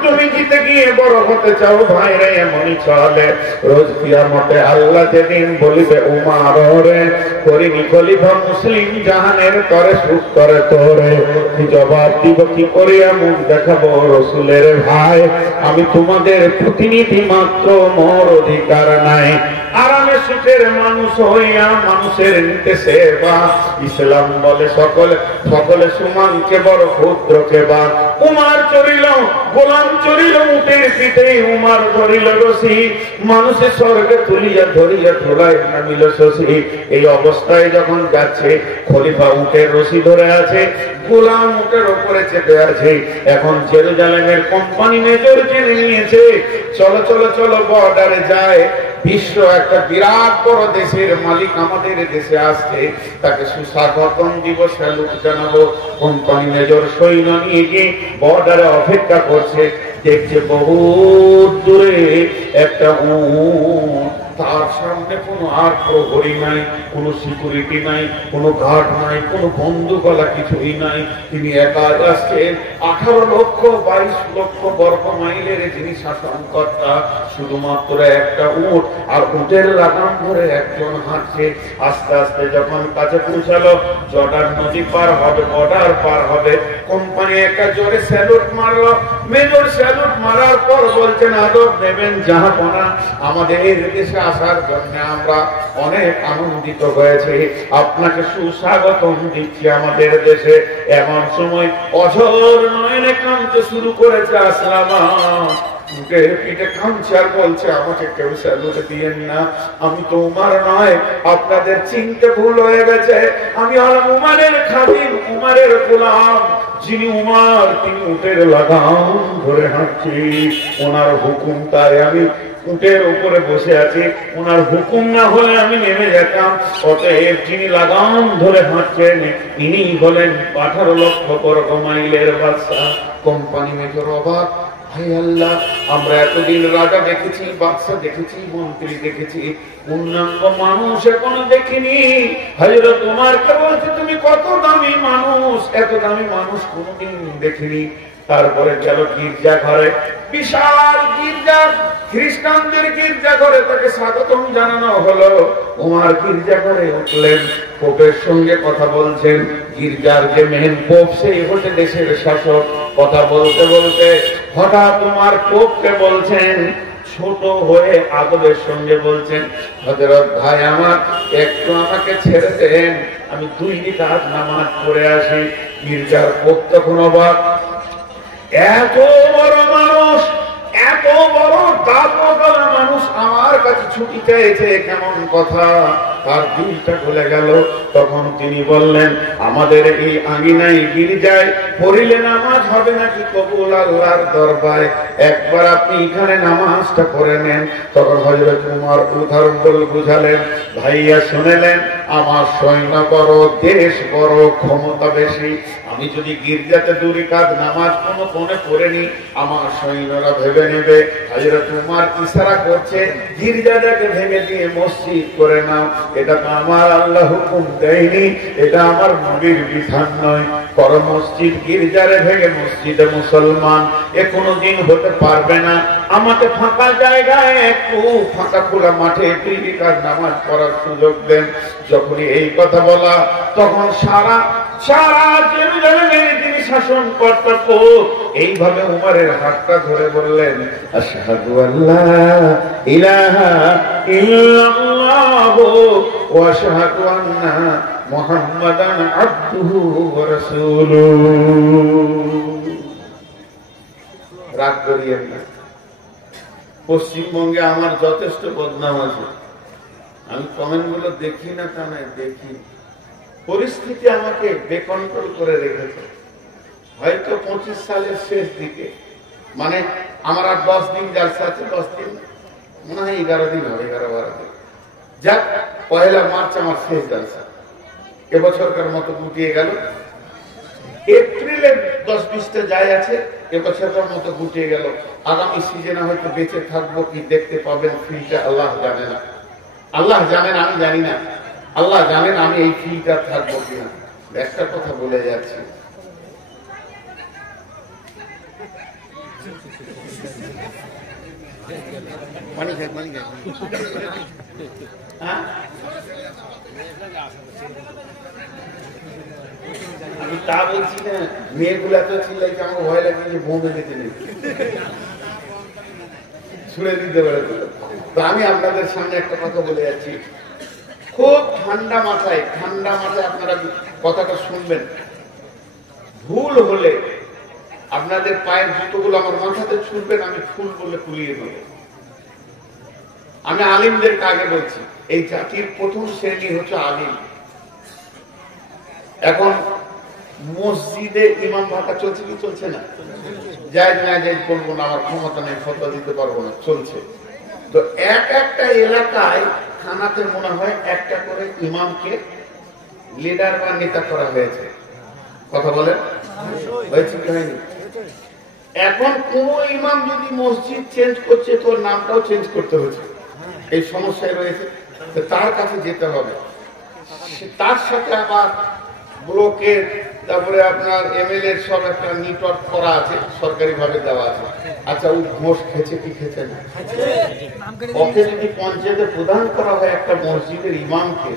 তুমি জিতে গিয়ে বড় হতে চাও ভাই রে, এমনই চলে রোজ কিয়ামতে আল্লাহ যেদিন বলিবে উমর রে, করিনি খলিফা মুসলিম জাহানের তরে সুখ করে তোরে। কি জবাব দিব, কি করিয়া মুখ দেখাবো রসুলের ভাই? আমি তোমাদের প্রতিনিধি মাত্র, মোর অধিকার নাই। আরামে সুখের মানুষ হইয়া মানুষের নিতে সেবা, ইসলাম বলে সকলে সমান কে বড় ক্ষুদ্র কে বা। উমার চরিল গোলাম চরিল উটের পিঠে, উমার ধরিল রশি, মানুষের স্বর্গে তুলিয়া ধরিয়া ধুলায় নামিল শশী। এই অবস্থায় যখন যাচ্ছে, খলিফা উটের রশি ধরে আছে, গোলাম উটের উপরে চেপে আছে। এখন জেরুজালেমের কোম্পানি মেজর জেনে নিয়েছে, চলো চলো চলো বর্ডারে যায়। বিশ্ব একটা বিরাট বড় দেশের মালিক আমাদের দেশে আসছে, তাকে সুস্বাগতম দিব, স্যালুট জানাবো। কোম্পানি মেজর সৈন্য নিয়ে গিয়ে বর্ডারে অপেক্ষা করছে। দেখছে বহু দূরে একটা উট, তার সামনে কোনো আর প্রহরী নাই, কোনো সিকিউরিটি নাই, কোনো গার্ড নাই, কোনো বন্দুকওয়ালা কিছুই নাই। তিনি একা আসছেন। 18 লক্ষ 22 লক্ষ বর্গ মাইলের যিনি শাসনকর্তা, শুধুমাত্র একটা উট আর উটের লাগাম ধরে একজন হাঁটছে। আস্তে আস্তে যখন কাছে পৌঁছালো, জর্ডান নদী পার হবে, বর্ডার পার হবে, কোম্পানি একটা জোরে স্যালুট মারলো। মেজর স্যালুট মারার পর বলছেন, আদব নেবেন জাহাপনা, আমাদের দেশে আসার জন্য আমরা অনেক আনন্দিত হয়েছে, আপনাকে সুস্বাগতম দিচ্ছি আমাদের দেশে। এমন সময় অঝোর নয়নে কাঁদতে শুরু করেছে আসলামা। পিঠে কাঁদছে আর বলছে, আমাকে কেউ স্যালুট দিয়েন না, আমি তো উমার নয়, আপনাদের চিনতে ভুল হয়ে গেছে, আমি হলাম উমারের খাদিম, উমারের গোলাম। যিনি উমার তিনি উটের লাগাম ধরে হাঁটছি, ওনার হুকুম, তাই আমি উটের উপরে বসে আছি, ওনার হুকুম না হলে আমি নেমে যেতাম। অতএব যিনি লাগাম ধরে হাঁটছেন ইনি হলেন 18 লক্ষ বর্গ মাইলের বাদশা। কোম্পানি মেজর অবাক, হায় আল্লাহ, আমরা এতদিন রাজা দেখেছি, বাদশা দেখেছি, মন্ত্রী দেখেছি, পূর্ণাঙ্গ মানুষ এখনো দেখিনি। হযরত ওমরকে বলছে, তুমি কত দামি মানুষ, এত দামি মানুষ কোনোদিন দেখিনি। তারপরে গেল গির্জা ঘরে, বিশাল গির্জা, খ্রিস্টানদের গির্জা ঘরে তাকে স্বাগতম জানানো হলো। ওমর গির্জা ঘরে উঠলেন, পোপের সঙ্গে কথা বলছেন। গির্জার যে মেন পোপ, সেই হচ্ছে দেশের শাসক। কথা বলতে বলতে হঠাৎ তোমার পোপকে বলছেন, ছোট হয়ে আদবের সঙ্গে বলছেন, হযরত ভাই আমার, একটু আমাকে ছেড়ে দেন, আমি 2 রাকাত নামাজ পড়ে আসি। গির্জার পোপ তখন অবাক, এত বড় মানুষ, এত বড় দাপটওয়ালা মানুষ আমার কাছে ছুটি চেয়েছে, কেমন কথা, তার দিলটা খুলে গেল। তখন তিনি বললেন, আমাদের এই আঙিনায় গির্জায় পড়িলে নামাজ হবে নাকি কবুল আল্লাহর দরবারে, একবার আপনি এখানে নামাজটা পড়ে নেন। তখন হযরত ওমর উদাহরণ বুঝালেন, ভাইয়া শুনেলেন, আমার সৈন্য বড়, দেশ বড়, ক্ষমতা বেশি, আমি যদি গির্জাতে 2 রাকাত নামাজ কোনো কোণে পড়ে নি, আমার সৈন্যরা ভেবে নেবে হযরত ওমর ইশারা করছে গির্জাটাকে ভেঙে দিয়ে মসজিদ করে নাও। এটা তো আমার আল্লাহ হুকুম দেয়নি, এটা আমার নবীর বিধান নয়। বড় মসজিদ গির্জারে ভেঙে মসজিদে মুসলমান এ কোনোদিন হতে পারবে না। আমাকে ফাঁকা জায়গায়, একটু ফাঁকা খোলা মাঠে 2 রাকাত নামাজ পড়ার সুযোগ দেন। যখনই এই কথা বলা, তখন সারা জেরুজালেমের যিনি শাসনকর্তা পোপ এইভাবে উমরের হাতটা ধরে বললেন, আশহাদু আল্লা ইলাহা ইল্লাল্লাহু ওয়া আশহাদু আন্না মুহাম্মাদান আবদুহু ওয়া রাসূলুহু। রাগ করিয়েন না, পশ্চিমবঙ্গে আমার যথেষ্ট বদনাম আছে, আমি কমেন্ট গুলো দেখি না তা নয়, দেখি। পরিস্থিতি আমাকে বেকন্ট্রোল করে রেখেছে। হয়তো 25 সালের শেষ দিকে, মানে আমার আর 10 দিন জালসা আছে, 10 দিন মনে হয় 11 দিন হবে, 11-12 দিন। যাক, 1 মার্চ আমার শেষ জালসা, এবছরকার মতো গুটিয়ে গেল। এপ্রিলে 10-20টা যায় আছে, এবছরকার মতো গুটিয়ে গেল। আগামী সিজনে হয়তো বেঁচে থাকবো কি দেখতে পাবেন ফিলটা আল্লাহ জানে না, আল্লাহ জানেন, আমি জানি না। আল্লাহ জানেন আমি এই ফিলটা থাকবো কিনা। একটা কথা বলে যাচ্ছি, আমি তা বলছি না, মেয়েগুলা তো চিল্লাইছে, আমার ভয় লাগছে যে বোমে দিতে নেই, ছুড়ে দিতে পারে। তো আমি আপনাদের সামনে একটা কথা বলে যাচ্ছি, খুব ঠান্ডা মাথায় আপনারা কথাটা শুনবেন। ভুল হলে আপনাদের পায়ের জুতোগুলো আমার মাথাতে ছুঁড়বেন, আমি ফুল বলে কুলিয়ে দেব। আমি আলিমদেরকে আগে বলছি, এই জাতির প্রথম শ্রেণী হচ্ছে আলিম। এখন মসজিদে ইমাম ভাতা চলছে কি চলছে না? জায়েজ না জায়েজ বলবো না, আমার ক্ষমতা নেই, ফতোয়া দিতে পারবো না, চলছে। তো একটা এলাকায় থানাতে মনে হয় একটা করে ইমামকে লিডার বা নেতা করা হয়েছে। কথা বলেন, হয়েছে কি হয়নি? এখন কোন ইমাম যদি মসজিদ চেঞ্জ করছে তোর নামটাও চেঞ্জ করতে হচ্ছে, এই সমস্যায় রয়েছে। তার কাছে যেতে হবে, তার সাথে আবার ব্লকের, তারপরে আপনার এমএলএ সব একটা নেটওয়ার্ক করা আছে, সরকারি ভাবে দেওয়া আছে। আচ্ছা, ও ঘোষ খেয়েছে কি খেয়েছে না? ওকে যদি পঞ্চায়েতে প্রদান করা হয় একটা মসজিদের ইমামকে,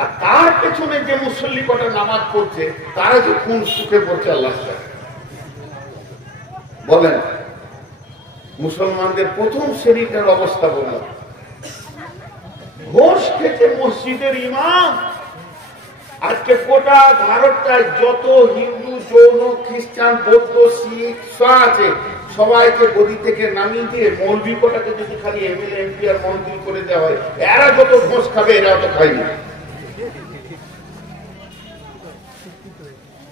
আর তার পেছনে যে মুসল্লি কটা নামাজ পড়ছে তারা যে কোন সুখে পড়ছে আল্লাহ বলেন। মুসলমানদের প্রথম শ্রেণীটার অবস্থা বললাম, ঘোষ খেতে মসজিদের ইমাম। আজকে গোটা ভারতটায় যত হিন্দু, জৈন, খ্রিস্টান, বৌদ্ধ, শিখ আছে, সবাইকে গদি থেকে নামিয়ে দিয়ে মৌলবি কোটাকে যদি খালি এমএলএ, এমপি আর মন্ত্রী করে দেওয়া হয়, এরা যত ঘোষ খাবে এরা তো খাইনি।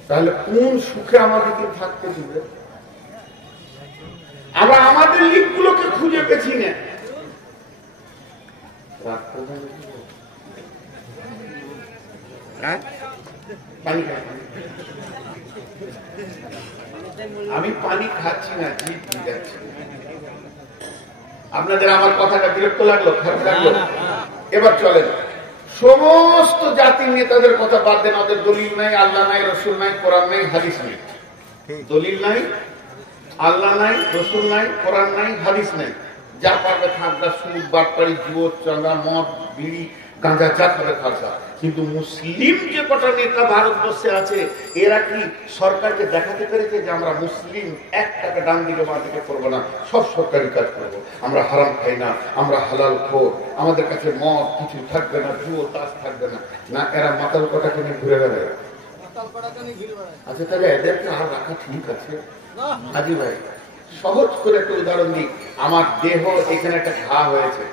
তাহলে কোন সুখে আমাদেরকে থাকতে দিবে? আমরা আমাদের লিগগুলোকে খুঁজে পেছি না। আমি পানি খাচ্ছি না, জিভ যাচ্ছি। আপনাদের আমার কথাটা বিরক্ত লাগলো, খারাপ লাগলো? এবার চলেন, সমস্ত জাতির নেতাদের কথা বাদ দেন। ওদের দলিল নাই, আল্লাহ নাই, রসুল নাই, কোরআন নাই, হাদিস নাই। দলিল নাই, আল্লাহ নাই, রসুল নাই, কোরআন নাই, হাদিস নাই। যা পারবে থাকবে সুদ, বাটপাড়ি, জুয়ো, চাঁদা, মদ, বিড়ি, গাঁজা, যা খাবে খাসা। কিন্তু মুসলিম যে কটা নেতা ভারতবর্ষে আছে, এরা কি সরকারকে দেখাতে পেরেছে যে আমরা মুসলিম, এক টাকা ডান দিকে বাঁ দিকে করবো না, সব সরকারি কাজ করবো, আমরা হারাম খাই না, আমরা হালাল খোর, আমাদের কাছে মদ কিছু থাকবে না, জুয়ো তাস থাকবে না? না, এরা মাতাল কটাকে নিয়ে ঘুরে বেড়ায়। আচ্ছা, তাহলে এদেরকে আর রাখা ঠিক আছে? আজি ভাই, সহজ করে একটা উদাহরণ দিই। আমার দেহ এখানে একটা ঘা হয়েছে,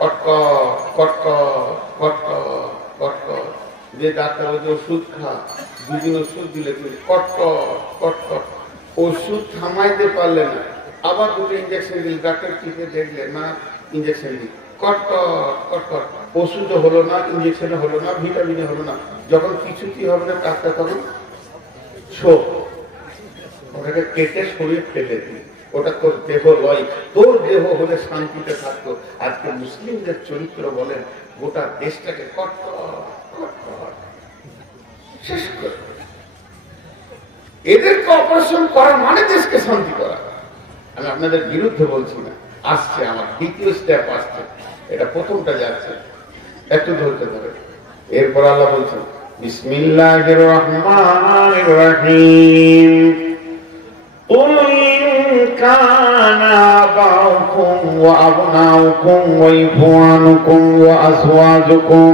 কটকট কটকট কটকট কটকট, যে ডাক্তার যে ওষুধ খা, দুদিন ওষুধ দিলে কটকট কটকট, ওষুধ থামাইতে পারলে না, আবার দুটো ইঞ্জেকশন দিল, ডাক্তার টিপে দেখলে না, ইঞ্জেকশন দিল, কটকট কটকট, ওষুধ হলো না, ইঞ্জেকশন হলো না, ভিটামিনে হলো না। যখন কিছুতেই হবে না ডাক্তার তখন শোক, ওটাকে কেটে শরীর ফেলে দিই, ওটা তোর দেহ লয়, তোর দেহ হলে শান্তিতে থাকতো। আজকে মুসলিমদের চরিত্র বলেন, গোটা দেশটাকে শেষ করে। এদেরকে অপারেশন করা মানে দেশকে শান্তি করা। আমি আপনাদের বিরুদ্ধে বলছি না, আসছে আমার দ্বিতীয় স্টেপ আসছে, এটা প্রথমটা যাচ্ছে, একটু ধরতে ধরে। এরপর আল্লাহ বলছেন, বিসমিল্লাহির রহমানির রহিম, قل إن كان آباؤكم وأبناؤكم وإخوانكم وأزواجكم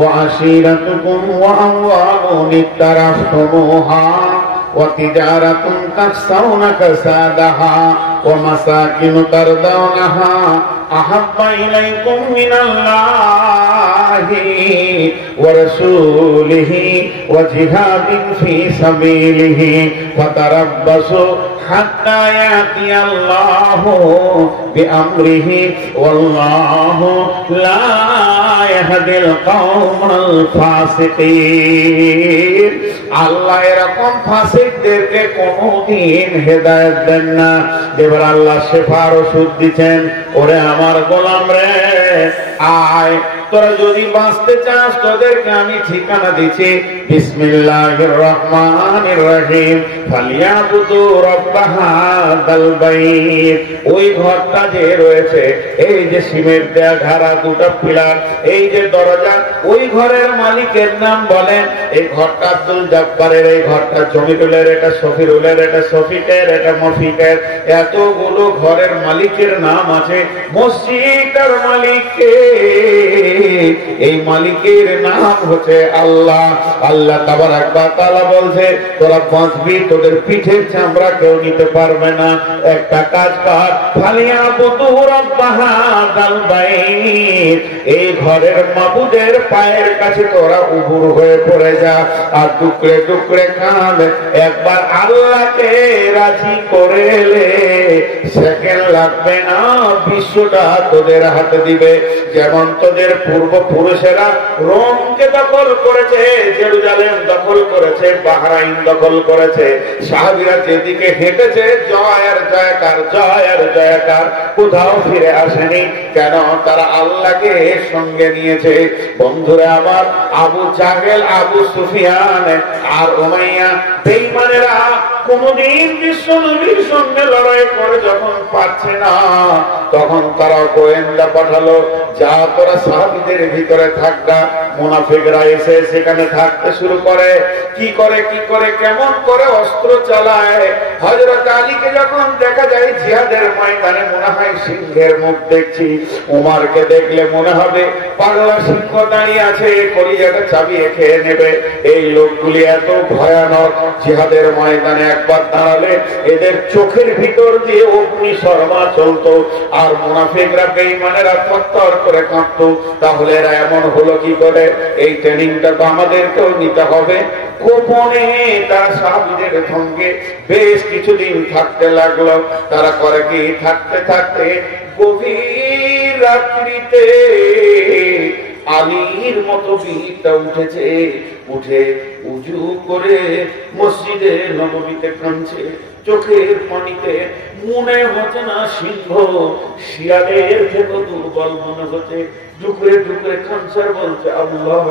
وعشيرتكم وأموال اقترفتموها وتجارة تخشون كسادها ومساكن ترضونها أحب إليكم من الله ورسوله وجهاد في سبيله فتربصوا حتى يأتي الله بأمره والله لا يهدي القوم الفاسقين। আল্লাহ এরকম ফাসিকদেরকে কোনদিন হেদায়েত দেন না। এবার আল্লাহ শেফার ওষুধ দিচ্ছেন, ওরে আমার গোলাম রে, আয়, তোরা যদি বাঁচতে চাস তোদেরকে আমি ঠিকানা দিচ্ছি। বিসমিল্লাহির রহমানির রহিম, ফালিয়াবুদু রাব্ব হাযাল বাইত। ওই ঘরটা যে রয়েছে, এই যে সিমেন্ট দেয়া ঘাড়া, দুটো পিলার, এই যে দরজা, ওই ঘরের মালিকের নাম বলেন। এই ঘরটা আব্দুল জব্বারের, এই ঘরটা জমিরুলের, এটা শফিরুলের, এটা শফিকের, এটা মফিকের, এতগুলো ঘরের মালিকের নাম আছে। মসজিদের মালিককে, এই মালিকের নাম হচ্ছে আল্লাহ। আল্লাহ তাবারাক ওয়া তাআলা বলছে, তোরা বাঁচবি, তোদের পিঠের চামড়া কেউ নিতে পারবে না। একটা কাজ কর, ফালিয়াবুদু রাব্ব হাযাল বাইত, এই ঘরের মাবুদের পায়ের কাছে তোরা উবুর হয়ে পড়ে যা, আর টুকরে টুকরে কাঁদ। একবার আল্লাহকে রাজি করে এলে সেকেন্ড লাগবে না, বিশ্বটা তোদের হাতে দিবে। যেমন তোদের পূর্বপুরুষেরা রোমকে দখল করেছে, জেরুজালেম দখল করেছে, বাহরাইন দখল করেছে। সাহাবীরা যেদিকে হেঁটেছে জয় আর জয়কার, জয় আর জয়কার, কোথাও ফিরে আসেনি। কেন? তারা আল্লাহকে সঙ্গে নিয়েছে। বন্ধুরা আমার, আবু জাহেল, আবু সুফিয়ান আর উমাইয়া বেঈমানেরা কোনদিন বিশ্বনবীর সঙ্গে লড়াই করে যখন পারছে না, তখন তারা গোয়েন্দা পাঠালো, যা তোরা সাহাবীদের ভিতরে থাকবা। মুনাফিকরা এসে সেখানে থাকতে শুরু করে। কি করে কেমন করে অস্ত্র চালায়। হযরত আলীকে যখন দেখা যায় জিহাদের ময়দানে, মনে হয় সিংহের মুখ দেখছি। উমারকে দেখলে মনে হবে পাগলা সিংহ দাঁড়িয়ে আছে, কলিজাটা চাবিয়ে খেয়ে নেবে। এই লোকগুলি এত ভয়ানক, জিহাদের ময়দানে একবার দাঁড়ালে এদের চোখের ভিতর দিয়ে অগ্নি শর্মা চলতো। আর মুনাফিকরা বেঈমানেরা থরথর করে কাঁপতো। তাহলে এরা এমন হলো কি করে? এই ট্রেনিংটা তো আমাদেরকেও নিতে হবে। গোপনে তারা সাহাবীদের সঙ্গে বেশ কিছুদিন থাকতে লাগলো। তারা করে কি, থাকতে থাকতে গভীর রাত্রিতে আলীর মতো বীরটা উঠেছে, উঠে উজু করে মসজিদে নববীতে কাঁদছে। চোখের পানিতে মনে হচ্ছে না সিংহ শিয়ালের থেকে দুর্বল মনে হচ্ছে। ঢুকরে ঢুকরে কাঁদছে, বলছে আল্লাহ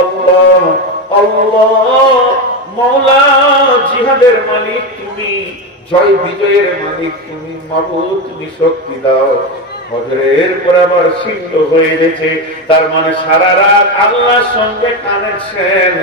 আল্লাহ আল্লাহ, মওলা জিহাদের মালিক তুমি, জয় বিজয়ের মালিক তুমি, মাবুদ তুমি শক্তি দাও। ফজরের পর আবার সিংহ হয়ে গেছে। তার মানে সারা রাত আল্লাহর সঙ্গে কানেকশন,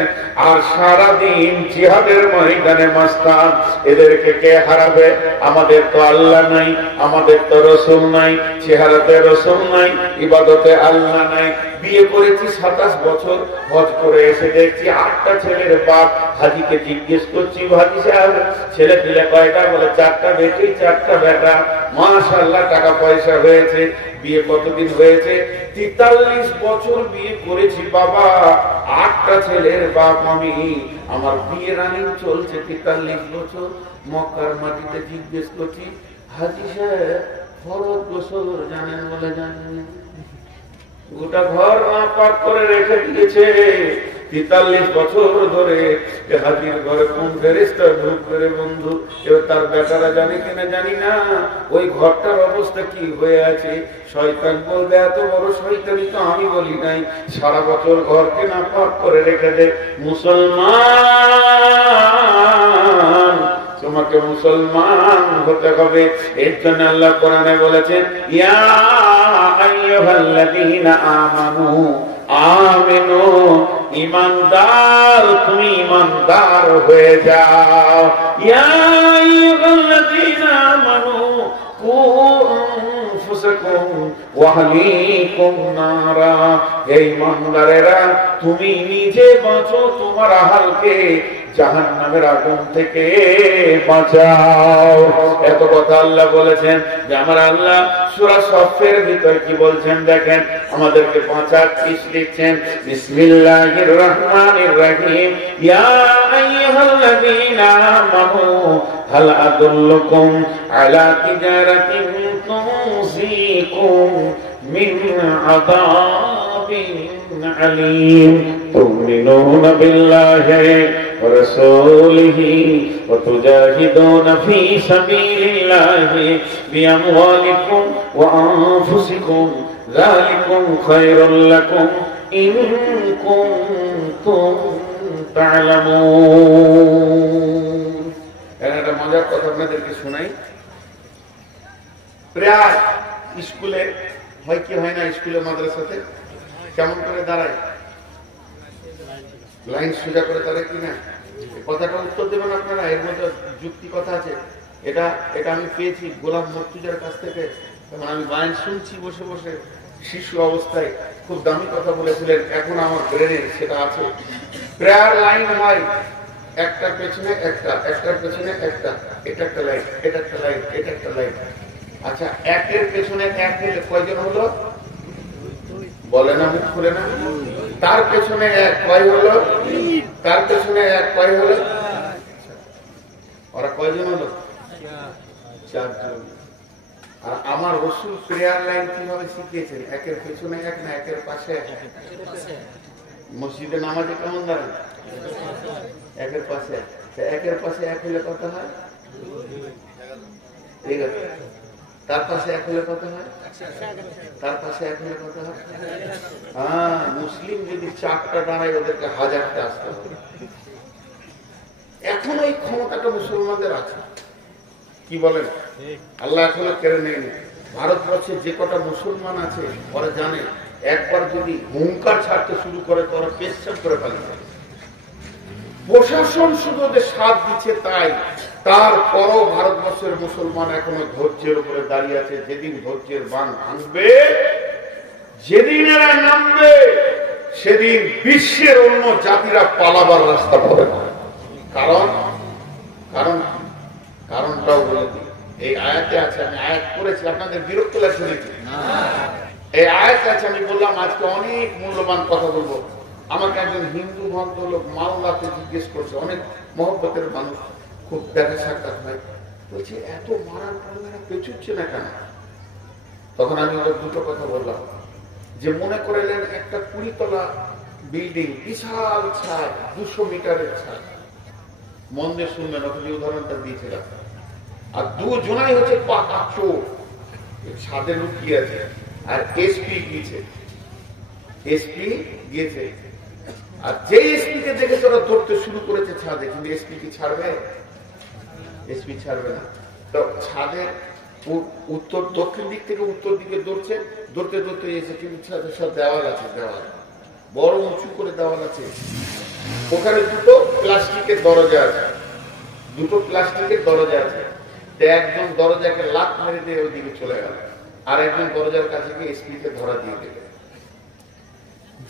আর সারাদিন জিহাদের ময়দানে মাস্তান। এদেরকে কে হারাবে? আমাদের তো আল্লাহ নাই, আমাদের তো রসুল নাই, চেহারাতে রসুল নাই, ইবাদতে আল্লাহ নাই। বিয়ে করেছি 27 বছর, হজ করে এসে দেখছি 8টা ছেলের বাপ। হাজিকে জিজ্ঞেস করছি, হাজি সাহেব ছেলে পিলে কয়টা? বলে 4টা বেটি 4টা বেটা। মাশাআল্লাহ, টাকা পয়সা হয়েছে। বিয়ে কতদিন হয়েছে? 43 বছর বিয়ে করেছি বাবা, 8টা ছেলের বাপ আমি। আমার বিয়ে রানিং চলছে 43 বছর। মক্কার মাটিতে জিজ্ঞেস করছি, হাজি সাহেব ফরজ গোসল জানেন? বলে জানেন। গোটা ঘর পাক করে রেখে দিয়েছে। 43 বছর ধরে হাজির ঘরে কোন ফেরেশতা ঢুকবে রে বন্ধু? এবার তার বেটারা জানে কিনা জানি না ওই ঘরটার অবস্থা কি হয়ে আছে। শয়তান বলবে এত বড় শয়তানি তো আমি বলি নাই। সারা বছর ঘরকে না পাক করে রেখে দে। মুসলমান, তোমাকে মুসলমান হতে হবে। এর জন্য আল্লাহ কোরআনে বলেছেন, ইয়া আইয়ুহাল্লাযীনা আমানু আমিনু, ঈমানদার তুমি ঈমানদার হয়ে যাও। ইয়া আইয়ুহাল্লাযীনা আমানু কু আনফুসাকুম ওয়া আহলিকুম নারা, হে ঈমানদারেরা তুমি নিজে বাঁচো, তোমার আহলকে জাহান্নামের আগুন থেকে বাঁচাও। এত কথা আল্লাহ বলেছেন। যে আমার আল্লাহ সূরা সফের ভিতর কি বলছেন দেখেন, আমাদেরকে 5-8 লিখছেন। বিসমিল্লাহির রহমানির রহিম, ইয়া আইয়ুহাল্লাযীনা আমানু হাল আদুল্লুকুম আলা তিজারাতিন তুনজিকুম মিন আযাবিন আলীম তুমিনুনা বিল্লাহি ورسوله وتجاهدون في سبيل الله بأموالكم وأنفسكم ذلكم خير لكم إن كنتم تعلمون। একটা মজার কথা আপনাদেরকে শোনাই। প্রায় স্কুলে হয় কি হয় না, স্কুলে মাদ্রাসাতে কেমন করে দাঁড়ায়? লাইন সোজা করে তারা কিনা? কথাটা উত্তর দেবেন আপনারা, এর মধ্যে যুক্তি কথা আছে। এটা আমি পেয়েছি গোলাম মর্তুজার কাছ থেকে। আমি লাইন শুনছি বসে বসে, শিশু অবস্থায় খুব দামি কথা বলেছিলেন, এখন আমার ব্রেনে সেটা আছে। প্রেয়ার লাইন হয় একটার পেছনে একটা, একটার পেছনে একটা, এটা একটা লাইন, এটা একটা লাইন, এটা একটা লাইন। আচ্ছা, একের পেছনে এক হলে কয়জন হলো? বলে না, মুখ খুলে না। তার পেছনে এক কয় হলো? তার পেছনে এক কয় হলো? ওরা কয়জন হলো? 4 জন। আর আমার রসুল প্রেয়ার লাইন কিভাবে শিখিয়েছেন, একের পেছনে এক না একের পাশে এক। মসজিদে নামাজে কেমন দাঁড়ান? একের পাশে এক। একের পাশে এক হলে কত হয়? ঠিক আছে। তার পাশে এক হলে কত হয়? তার পাশে এক হলে কত হয়? হ্যাঁ, মুসলিম যদি 4টা দাঁড়ায় ওদেরকে 1000টা আসতে হবে। এখন ওই ক্ষমতাটা মুসলমানদের আছে, কি বলেন? আল্লাহ এখনো কেড়ে নেয়নি। ভারতবর্ষে যে কটা মুসলমান আছে ওরা জানে, একবার যদি হুঙ্কার ছাড়তে শুরু করে তো ওরা পেশাব করে পালিয়ে যায়। প্রশাসন শুধু ওদের সাথ দিচ্ছে তাই, তারপরও ভারতবর্ষের মুসলমান এখনো ধৈর্যের উপরে দাঁড়িয়ে আছে। যেদিন ধৈর্যের বাঁধ ভাঙবে, যেদিন এরা নামবে, সেদিন বিশ্বের অন্য জাতিরা পালাবার রাস্তা পাবে না। কারণটাও বলে দিই। এই আয়াতে আছে, আমি আয়াত করেছি, আপনাদের বিরক্ত লাগছে নাকি? এই আয়াত আছে, আমি বললাম আজকে অনেক মূল্যবান কথা বলবো। আমাকে একজন হিন্দু ভদ্রলোক মাওলাতে জিজ্ঞেস করছে, অনেক মহব্বতের মানুষ, খুব দেখা সাক্ষাৎ হয়, বলছে এত মারার পরে পেছুচ্ছে না কেন? তখন আমি ওদের দুটো কথা বললাম, যে মনে করলেন একটা 20 তলা বিল্ডিং, বিশাল ছাদ, 200 মিটারের ছাদ। মন দিয়ে শুনবেন, ওখানে উদাহরণটা দিয়েছিলাম। আর দুজনাই হচ্ছে পাকা চোর, ছাদে লুকিয়ে আছে। আর এসপি গিয়েছে, আর যে এসপি কে দেখে তারা ধরতে শুরু করেছে ছাদে, কিন্তু এসপি কি ছাড়বে? এসপি ছাড়বে না। তো ছাদের উত্তর দক্ষিণ দিক থেকে উত্তর দিকে দৌড়তে এসে, কিন্তু ছাদের সব দেওয়াল আছে, দেওয়াল বড় উঁচু করে দেওয়াল আছে। ওখানে দুটো প্লাস্টিকের দরজা আছে, একজন দরজাকে লাত মেরে দিয়ে ওইদিকে চলে গেল, আর একজন দরজার কাছে গিয়ে এসপি কে ধরা দিয়ে দিল।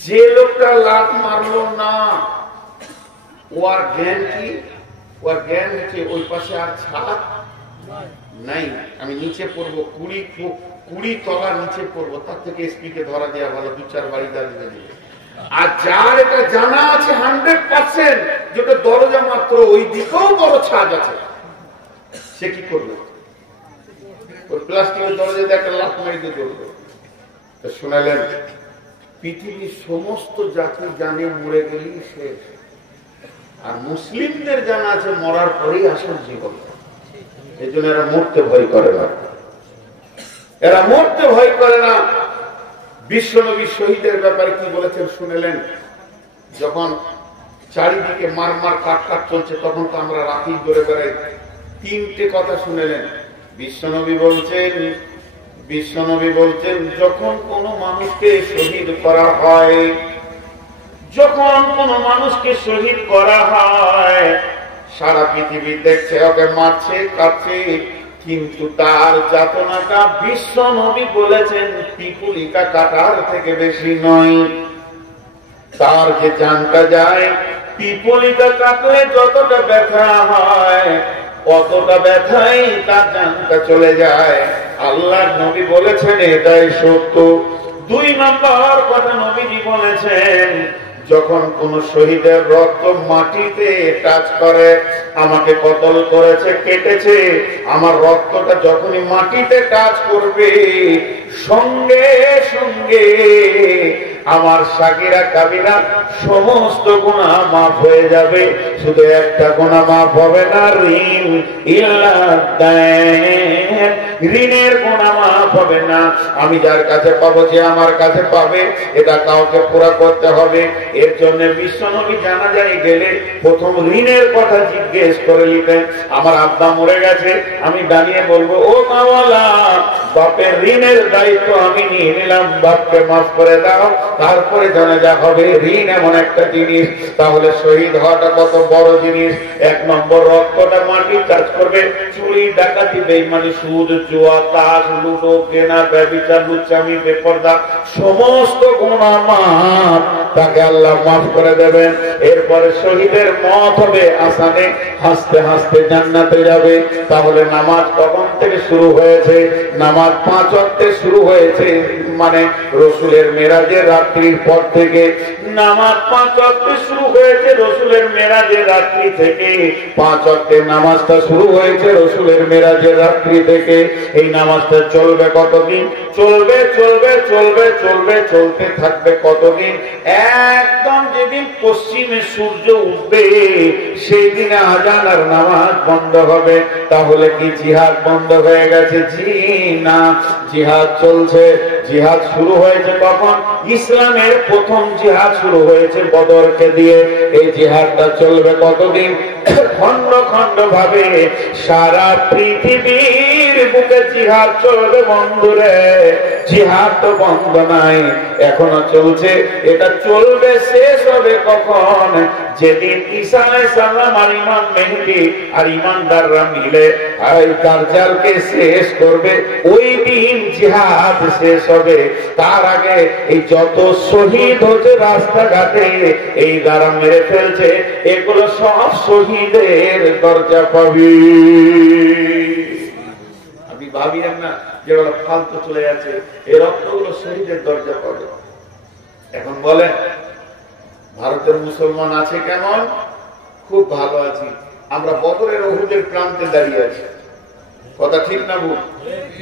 যে লোকটা লাত মারলো না, ওর জ্ঞান কি? ওর জ্ঞান হচ্ছে ওই পাশে আর ছাদ নাই, আমি নিচে পড়বো, 20 তলা নিচে পড়বো, তার থেকে এসপি কে ধরা দেওয়া ভালো, 2-4 বাড়ি দাঁড়িয়ে দিবে। আর যার এটা জানা আছে 100% যেটা দরজা মাত্র, ওই দিকেও বড় ছাদ আছে, সে কি করবে? ওই প্লাস্টিকের দরজাতে একটা লাফ মারিতে ধরবে। তো শোনালেন, পৃথিবীর সমস্ত জাতি জানে মরে গেলেই শেষ, আর মুসলিমদের জানা আছে মরার পরেই আসল জীবন। এই জন্য এরা মরতে ভয় করে না। বিশ্বনবী শহীদের ব্যাপারে কি বলেছেন শুনেলেন? যখন চারিদিকে মার কাট চলছে, তখন তো আমরা রাতেই দৌড়ে বেড়াই। 3টে কথা শুনেলেন। বিশ্বনবী বলছেন, যখন কোন মানুষকে শহীদ করা হয়, সারা পৃথিবী দেখছে ওকে মারছে, কাটছে, কিন্তু তার যাতনাটা বিশ্বনবী বলেছেন পিপুলিকা কাটার থেকে বেশি নয়। তার যে জানটা যায়, পিপুলিকা কাটলে যতটা ব্যথা হয়, অতটা ব্যথাই তার জানটা চলে যায়। আল্লাহর নবী বলেছেন এটাই সত্য। 2 নম্বর কথা নবীজি বলেছেন, যখন কোন শহীদের রক্ত মাটিতে টাচ করে, আমাকে কতল করেছে, কেটেছে, আমার রক্তটা যখনই মাটিতে টাচ করবে, সঙ্গে সঙ্গে আমার সাগিরা কাবিরা সমস্ত গুনাহ মাফ হয়ে যাবে। শুধু একটা গুনাহ মাফ হবে না, ঋণের গুনাহ মাফ হবে না। আমি যার কাছে পাবো, যে আমার কাছে পাবে, এটা কাউকে পুরা করতে হবে। এর জন্য বিশ্বনবী জানাজায় গেলে প্রথম ঋণের কথা জিজ্ঞেস করে নিতেন। আমার আব্বা মরে গেছে, আমি দাঁড়িয়ে বলবো, ও মাওলানা, বাপের ঋণের দায়িত্ব আমি নিয়ে নিলাম, বাপকে মাফ করে দাও। তারপরে জানাজা হবে। ঋণ এমন একটা জিনিস, তাহলে শহীদ হওয়াটা কত বড় জিনিস। 1 নম্বর, রক্তটা মাটি কাজ করবে। চুরি, ডাকাতি, বেঈমানি, সুদ, জুয়া, তাস, লুডো, কেনা, ব্যভিচার, লুচ্চামি, বেপরদা, সমস্ত গুনাহ মাফ। তাকে আল্লাহ মাফ করে দেবেন। এরপরে শহীদের মত হবে আসানে, হাসতে হাসতে জান্নাতে যাবে। তাহলে নামাজ কখন থেকে শুরু হয়েছে? নামাজ 5 ওয়াক্তে শুরু হয়েছে, মানে রসুলের মেরাজের রাত্রির পর থেকে। নামাজ 5 ওয়াক্তে শুরু হয়েছে রসুলের মেরাজের রাত্রি থেকে। 5 ওয়াক্তের নামাজটা শুরু হয়েছে রসুলের মেরাজের রাত্রি থেকে। এই নামাজটা চলবে কতদিন? চলবে চলবে চলবে চলবে, চলতে থাকবে কতদিন? একদম যেদিন পশ্চিমে সূর্য উঠবে সেই দিনে আযান আর নামাজ বন্ধ হবে। তাহলে কি জিহাদ বন্ধ হয়ে গেছে? জি না, জিহাদ চলছে। জিহাদ শুরু হয়েছে কখন? ইসলামের প্রথম জিহাদ শুরু হয়েছে বদরকে দিয়ে। এই জিহাদটা চলবে কতদিন? খন্ড খন্ড ভাবে সারা পৃথিবীর বুকে জিহাদ চলবে বন্ধুরে। জিহাদ তো বন্ধ নাই, এখনো চলছে। এটা চলবে, শেষ হবে কখন? যেদিন ঈসা আলাইহিস সালাম আর ইমাম মেহেদী আর ইমানদাররা মিলে এই দাজ্জালকে শেষ করবে, ওই দিন জিহাদ শেষ হবে। তার আগে এই যত শহীদ হচ্ছে রাস্তাঘাটে, এই দ্বারা মেরে ফেলছে, এগুলো সব শহীদের দরজা পাবে। আপনি ভাবিয়েন না যেগুলো ফালতু চলে যাচ্ছে, এই রক্তগুলো শহীদের দরজা পাবে। এখন বলেন ভারতের মুসলমান আছে কেমন? খুব ভালো আছি। আমরা বদরের উহুদের প্রান্তে দাঁড়িয়ে আছি। কথা ঠিক না ভুল?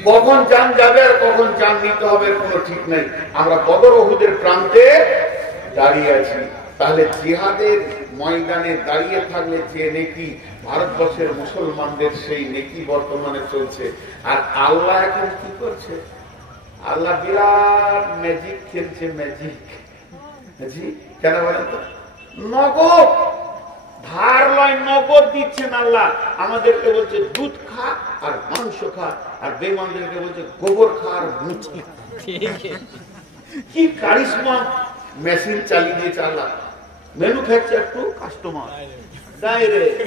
কখন জান যাবে আর কখন জান নিতে হবে কোনো ঠিক নাই। আমরা বদর উহুদের প্রান্তে দাঁড়িয়ে আছি। তাহলে জিহাদের ময়দানে দাঁড়িয়ে থাকলে যে নেকি ভারতবর্ষের মুসলমানদের, সেই নেকি বর্তমানে চলছে। আর আল্লাহ এখন কি করছে? আল্লাহ বিরাট ম্যাজিক খেলছে। ম্যাজিক জি, কেন বলেন তো? নগদ ধার লয়, নগদ দিচ্ছেন আল্লাহ। আমাদেরকে বলছে দুধ খা আর মাংস খা, আর বেঈমানদেরকে বলছে গোবর খা আর মুচি। কি কারিশমা মেশিন চালিয়ে দিয়েছে Allah. Manufacture to customer direct.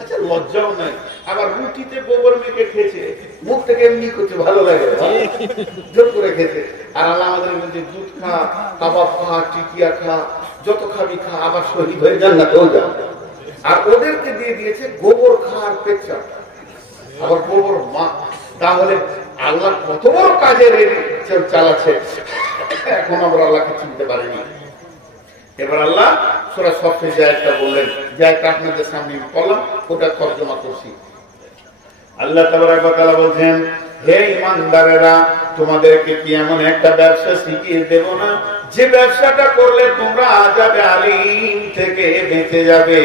আচ্ছা, লজ্জাও নাই। আবার রুটিতে গোবর মেখে খেয়েছে, মুখ থেকে এমনি করছে, ভালো লাগে, জোর করে খেতে। আর আল্লাহ আমাদের বলছে দুধ খা, কাবাব খা, টিকিয়া খা, যত খাবি খা, আবার শহীদ হয়ে জান্নাতেও যা। আর ওদেরকে দিয়ে দিয়েছে গোবর খা আর পেচ্ছা, আবার গোবর মা। তাহলে আল্লাহ কত বড় কাজের চালাচ্ছে, এখন আমরা আল্লাহকে চিনতে পারিনি। এবার আল্লাহ সূরা সফে যে আয়াতটা বললেন, যে আয়াতটা আপনাদের সামনে পড়লাম, ওটা তর্জমা করছি। আল্লাহ তাবারক ওয়া তাআলা বলেন, হে ঈমানদারেরা, তোমাদেরকে কি এমন একটা ব্যবসা শিখিয়ে দেব না, যে ব্যবসাটা করলে তোমরা আযাবে আলীম থেকে বেঁচে যাবে।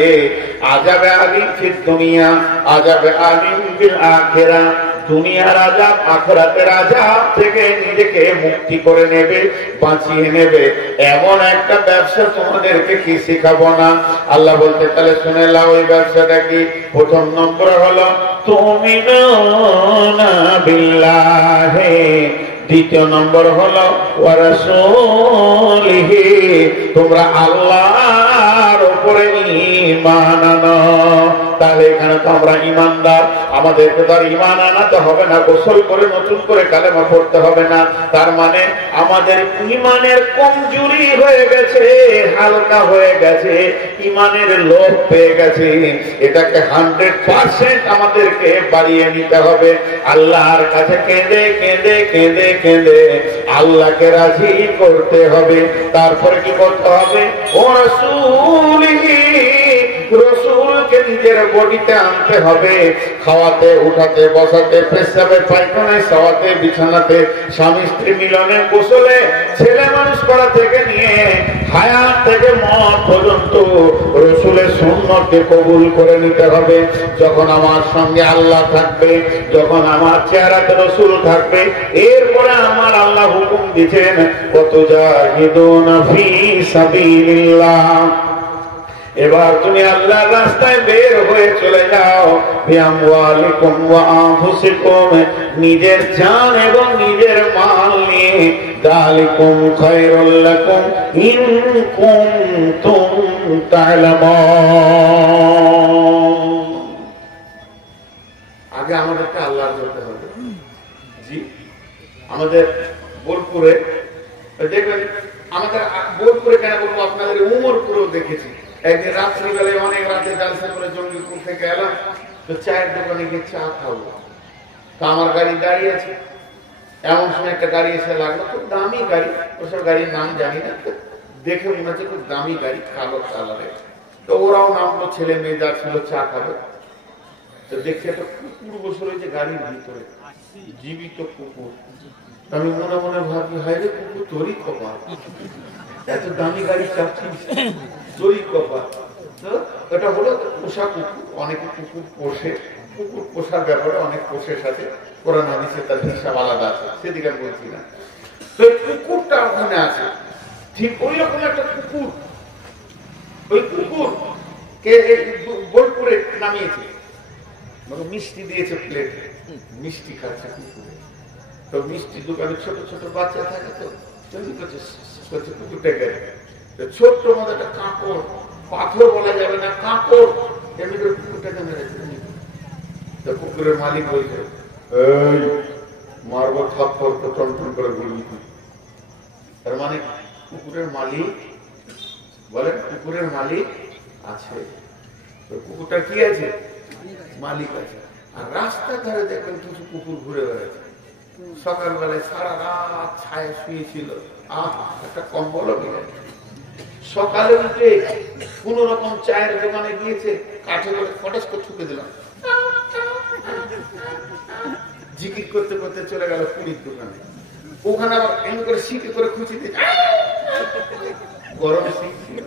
আযাবে আলীম ফিদ দুনিয়া, আযাবে আলীম ফিল আখিরাহ। দুনিয়ার আযাব, আখিরাতের আযাব থেকে নিজেকে মুক্তি করে নেবে, বাঁচিয়ে নেবে, এমন একটা ব্যবসা তোমাদেরকে কি শিখাবো না? আল্লাহ বলতে, তাহলে শুনে নাও ওই ব্যবসাটা কি। প্রথম নম্বর হলো তুমিনুনা বিল্লাহি, দ্বিতীয় নম্বর হলো ওয়া রাসূলিহি, তোমরা আল্লাহর উপরে ঈমান আনো। তাহলে এখানে তো আমরা ঈমানদার, আমাদেরকে তো আর ঈমান আনাতে হবে না, গোসল করে নতুন করে কালেমা পড়তে হবে না। তার মানে আমাদের ঈমানের কমজোরি হয়ে গেছে, হালকা হয়ে গেছে, ঈমানের লোভ পেয়ে গেছে। এটাকে 100% আমাদেরকে বাড়িয়ে নিতে হবে। আল্লাহর কাছে কেঁদে কেঁদে কেঁদে কেঁদে আল্লাহকে রাজি করতে হবে। তারপরে কি করতে হবে? ও রাসূলিহি, রাসূলকে নিজের বডিতে আনতে হবে। খাওয়াতে, উঠাতে, বসাতে, পেশাবে, পায়খানায়, শোয়াতে, বিছানাতে, স্বামী স্ত্রী মিলনে, গোসলে, ছেলে মানুষ করা থেকে নিয়ে হায়াত থেকে মত পর্যন্ত রাসূলের সুন্নতকে কবুল করে নিতে হবে। যখন আমার সঙ্গে আল্লাহ থাকবে, যখন আমার চেহারাতে রাসূল থাকবে, এরপরে আমার আল্লাহ হুকুম দিয়েছেন ওয়াতুজাহিদুনা ফি সাবিলিল্লাহ। এবার তুমি আল্লাহর রাস্তায় বের হয়ে চলে যাও, বিআমওয়ালিকুম ওয়া আনফুসিকুম, নিজের জান এবং নিজের মাল নিয়ে। যালিকুম খায়রুল লাকুম ইন কুনতুম তা'লামুন। আগে আমাদেরকে আল্লাহর ধরতে হবে। জি, আমাদের বোলপুরে দেখবেন আমাদের বোলপুরে কেন বলবো, আপনাদের উমরপুরেও দেখেছি। একদিন রাত্রিবেলায় অনেক রাতে জালসা করে জঙ্গিপুর থেকে এলাম, তো চায়ের দোকানে গিয়ে চা খাবো। তো আমার গাড়ি দাঁড়িয়ে আছে, এমন সময় একটা গাড়ি এসে লাগলো, খুব দামি গাড়ি, ওসব গাড়ির নাম জানি না, দেখে মনে হচ্ছে খুব দামি গাড়ি, কালো কালারের। তো ওরাও নামলো, ছেলে মেয়ে যা ছিল চা খাবে। তো দেখছি একটা কুকুর বসে রয়েছে গাড়ির ভিতরে, জীবিত কুকুর। আমি মনে মনে ভাবি, হায় রে কুকুর তোরই কপাল, এত দামি গাড়ি চাচ্ছিস, তোরই কপাল। এটা হলো পোষা কুকুর। অনেকে কুকুর পোষে, কুকুর পোষার ব্যাপারে অনেক পোষের সাথে কোরআন হাদিসে তার হিসাব আলাদা আছে, সেদিকে আমি বলছি না। তো কুকুরটা ওখানে আছে, ঠিক ওই রকম একটা কুকুর। ওই কুকুর কে বোলপুরে নামিয়েছে, মিষ্টি দিয়েছে প্লেটে, মিষ্টি খাচ্ছে কুকুরে। তো মিষ্টি দোকানে ছোট ছোট বাচ্চা থাকে, তো তৈরি করছে কুকুরটাকে। ছোট্ট মতো একটা কাঁকড়, পাথর বলা যাবে না, কাঁকড়, এমনি করে কুকুরটাকে মেরেছে। তো কুকুরের মালিক বলছে, এই মারবো থাপ্পড়, তো টনটন করে ঘুরবি। তার মানে কুকুরের মালিক বলেন, কুকুরের মালিক আছে। তো কুকুরটা কি আছে? মালিক আছে। আর রাস্তার ধারে দেখবেন কিছু কুকুর ঘুরে বেড়াচ্ছে। সকালবেলায় সারা রাত ছায়া শুয়েছিল, একটা কম্বলও মিলে। সকালে উঠে কোন রকম চায়ের দোকানে গিয়েছে, কাঠে করে ফটাস করে ঠুকে দিলাম, জিকির করতে করতে চলে গেল পুরীর দোকানে। ওখানে আবার এমনি করে শিখে করে খুঁচি দিয়ে গরম শিখছিল,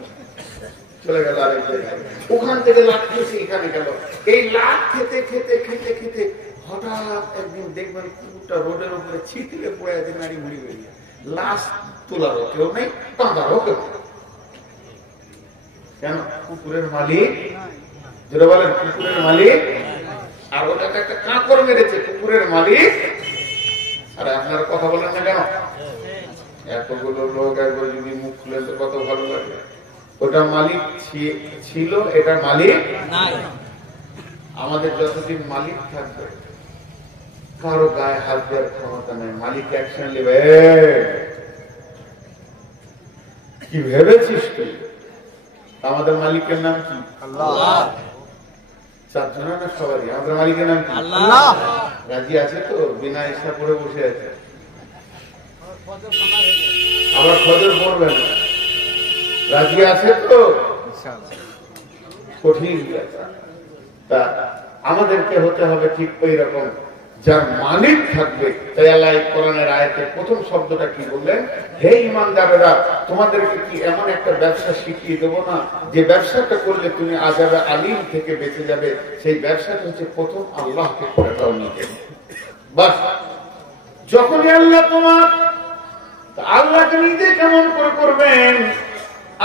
চলে গেল আরেক জায়গায়। ওখান থেকে লাট খেয়েছে, এখানে গেল। এই লাট খেতে খেতে খেতে খেতে হঠাৎ একদিন দেখবেন কুকুরটা রোডের উপরে ছিটলে পড়ে আছে, নাড়ি মুড়ি হয়ে যায়। লাশ তোলারও কেউ নেই, কাঁদারও কেউ নেই। কেন? কুকুরের মালিক, যেটা বলেন কুকুরের মালিক। আর ওটাকে একটা কাঁকড় মেরেছে, কুকুরের মালিক। আরে আপনারা কথা বলেন না কেন? এতগুলো লোক একবার যদি মুখ খুলে তো কত ভালো লাগে। ওটা মালিক ছিল, এটা মালিক নাই। আমাদের যতদিন মালিক থাকবে, কারো গায়ে হাত দেওয়ার ক্ষমতা নেই। মালিক অ্যাকশন নেবে। কি ভেবেছিস তুই? আমাদের মালিকের নাম কি? আল্লাহ। চারজনা না সবাই? আমাদের মালিকের নাম কি? আল্লাহ। রাজি আছে তো? বিনা ইচ্ছা করে বসে আছে, আবার ফজর পড়বেন, রাজি আছে তো? কঠিন তা আমাদেরকে হতে হবে ঠিক ওই রকম, যার মালিক থাকবে। তাই আল্লাহ কোরআনের আয়াতে প্রথম শব্দটা কি বললেন? হে ঈমানদারেরা, তোমাদেরকে কি এমন একটা ব্যবসা শিখিয়ে দেবো না, যে ব্যবসাটা করলে তুমি আযাবে আলীম থেকে বেঁচে যাবে? সেই ব্যবসাটা হচ্ছে প্রথম আল্লাহকে করে দাও নিজে। বাস, যখনই আল্লাহ তোমার, আল্লাহকে নিজে কেমন করে করবেন?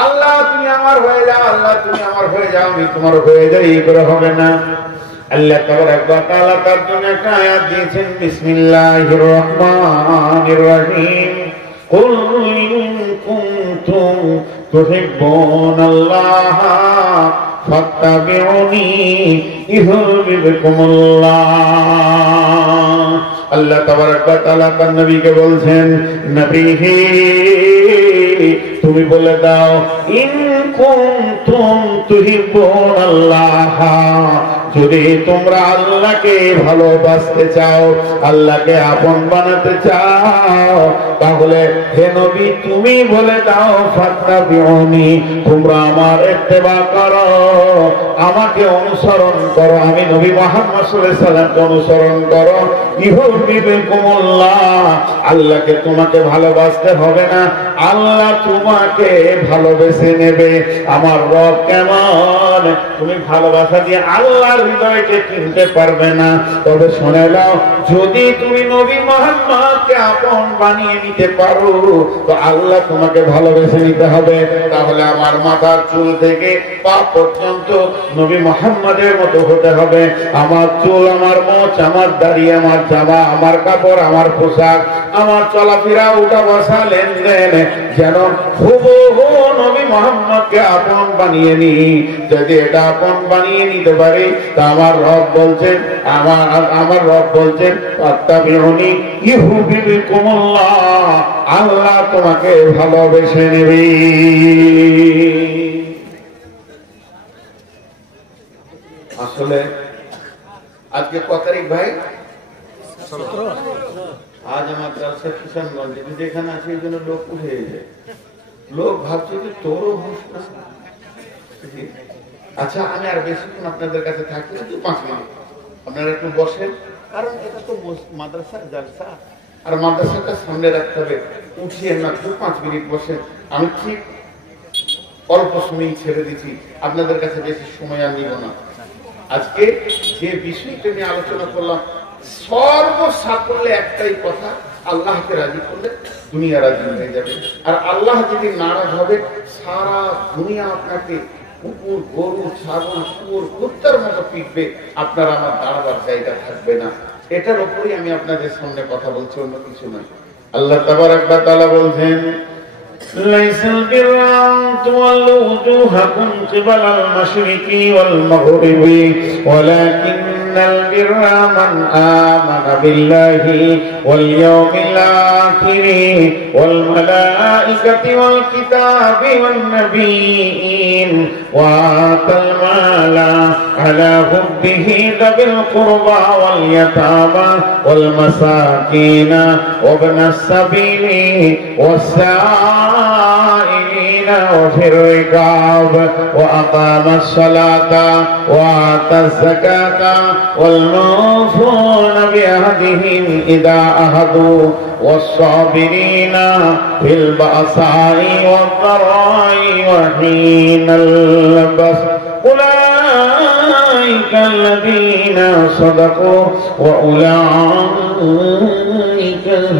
আল্লাহ তুমি আমার হয়ে যাও, আল্লাহ তুমি আমার হয়ে যাও, আমি তোমার হয়ে যাই, এই করে হবে না। আল্লাহ তাবারাক ওয়া তাআলা তার জন্য একটা আয়াত দিয়েছেন, বিসমিল্লাহির রহমানির রহিম। কুল ইন কুনতুম তুহিব্বুনাল্লাহ ফাত্তাবিউনি ইউহিব্বুকুমুল্লাহ। আল্লাহ তাবারাক ওয়া তাআলা তার নবীকে বলছেন, নবী হে, তুমি বলে দাও, ইন কুনতুম তুহিব্বুনাল্লাহ, যদি তোমরা আল্লাহকে ভালোবাসতে চাও, আল্লাহকে আপন বানাতে চাও, তাহলে হে নবী তুমি বলে দাও, ফাত্তাবিউনি, তোমরা আমার ইত্তেবা করো, আমাকে অনুসরণ করো, আমি নবী মুহাম্মদ সাল্লাল্লাহু আলাইহি সাল্লামকে অনুসরণ করো। ইউহিব্বুকুমুল্লাহ, আল্লাহকে তোমাকে ভালোবাসতে হবে না, আল্লাহ তোমাকে ভালোবেসে নেবে। আমার রব কেমন, তুমি ভালোবাসা দিয়ে আল্লাহর হৃদয়কে কিনতে পারবে না। তবে শুনে নাও, যদি তুমি নবী মুহাম্মদকে আপন বানিয়ে নিতে পারো, তো আল্লাহ তোমাকে ভালোবেসে নিতে হবে। তাহলে আমার মাথার চুল থেকে পা পর্যন্ত নবী মুহাম্মদের মতো হতে হবে। আমার চুল, আমার মোচ, আমার দাড়ি, আমার জামা, আমার কাপড়, আমার পোশাক, আমার চলাফেরা, উঠা বসা, লেনদেন যেন হুবহু নবী মুহাম্মদকে আপন বানিয়ে নি। যদি এটা আপন বানিয়ে নিতে পারি, তা আমার রব বলছেন, আমার রব বলছেন, ফাত্তাবিউনি ইউহিব্বুকুমুল্লাহ, আল্লাহ তোমাকে ভালোবেসে নেবে। আসলে আজকে কত তারিখ ভাই? আজ আমার জলসা কিষানগঞ্জে, যেখানে আছে এই জন্য লোক উঠে যায়। লোক ভাবছে যে তোরও হুঁশ না। আচ্ছা, আমি আর বেশিক্ষণ আপনাদের কাছে থাকি না, 2-5 মিনিট আপনারা একটু বসেন, কারণ এটা তো মাদ্রাসার জলসা, আর মাদ্রাসাটা সামনে রাখতে হবে। উঠিয়ে না, 2-5 মিনিট বসেন। আমি ঠিক অল্প সময় ছেড়ে দিচ্ছি, আপনাদের কাছে বেশি সময় আর নিব না। আজকে যে বিষয়টা নিয়ে আলোচনা করলাম, সর্বসাকল্যে একটাই কথা, আল্লাহকে রাজি করলে দুনিয়া রাজি হয়ে যাবে। আর আল্লাহ যদি নারাজ হবে, সারা দুনিয়া আপনাকে কুকুর, গরু, ছাগল, শুয়োর, কুত্তার মতো পিটবে, আপনার আমার দাঁড়াবার জায়গা থাকবে না। এটার উপরই আমি আপনাদের সামনে কথা বলছি, অন্য কিছু নয়। আল্লাহ তাবারক ওয়া তাআলা বলছেন, লাইসাল বিররা আন তুওয়াল্লু ওজুহাকুম কিবালাল মাশরিকি ওয়াল মাগরিবি ওয়ালাকিন্নাল বিররা মান আমানা বিল্লাহি ওয়াল ইয়াউমিল আখির ওয়াল মালাইকাতি ওয়াল কিতাবি ওয়ান নাবিয়্যিন ওয়া আতাল মালা আলা হুব্বিহি যাবিল কুরবা ওয়াল ইয়াতামা ওয়াল মাসাকিনা ওয়া ইবনাস সাবিলি ওয়াস وفي الرقاب وأقام الصلاة وآتى الزكاة والموفون بعهدهم إذا عاهدوا والصابرين في البأساء والضراء وحين البأس أولئك الذين صدقوا وأولئك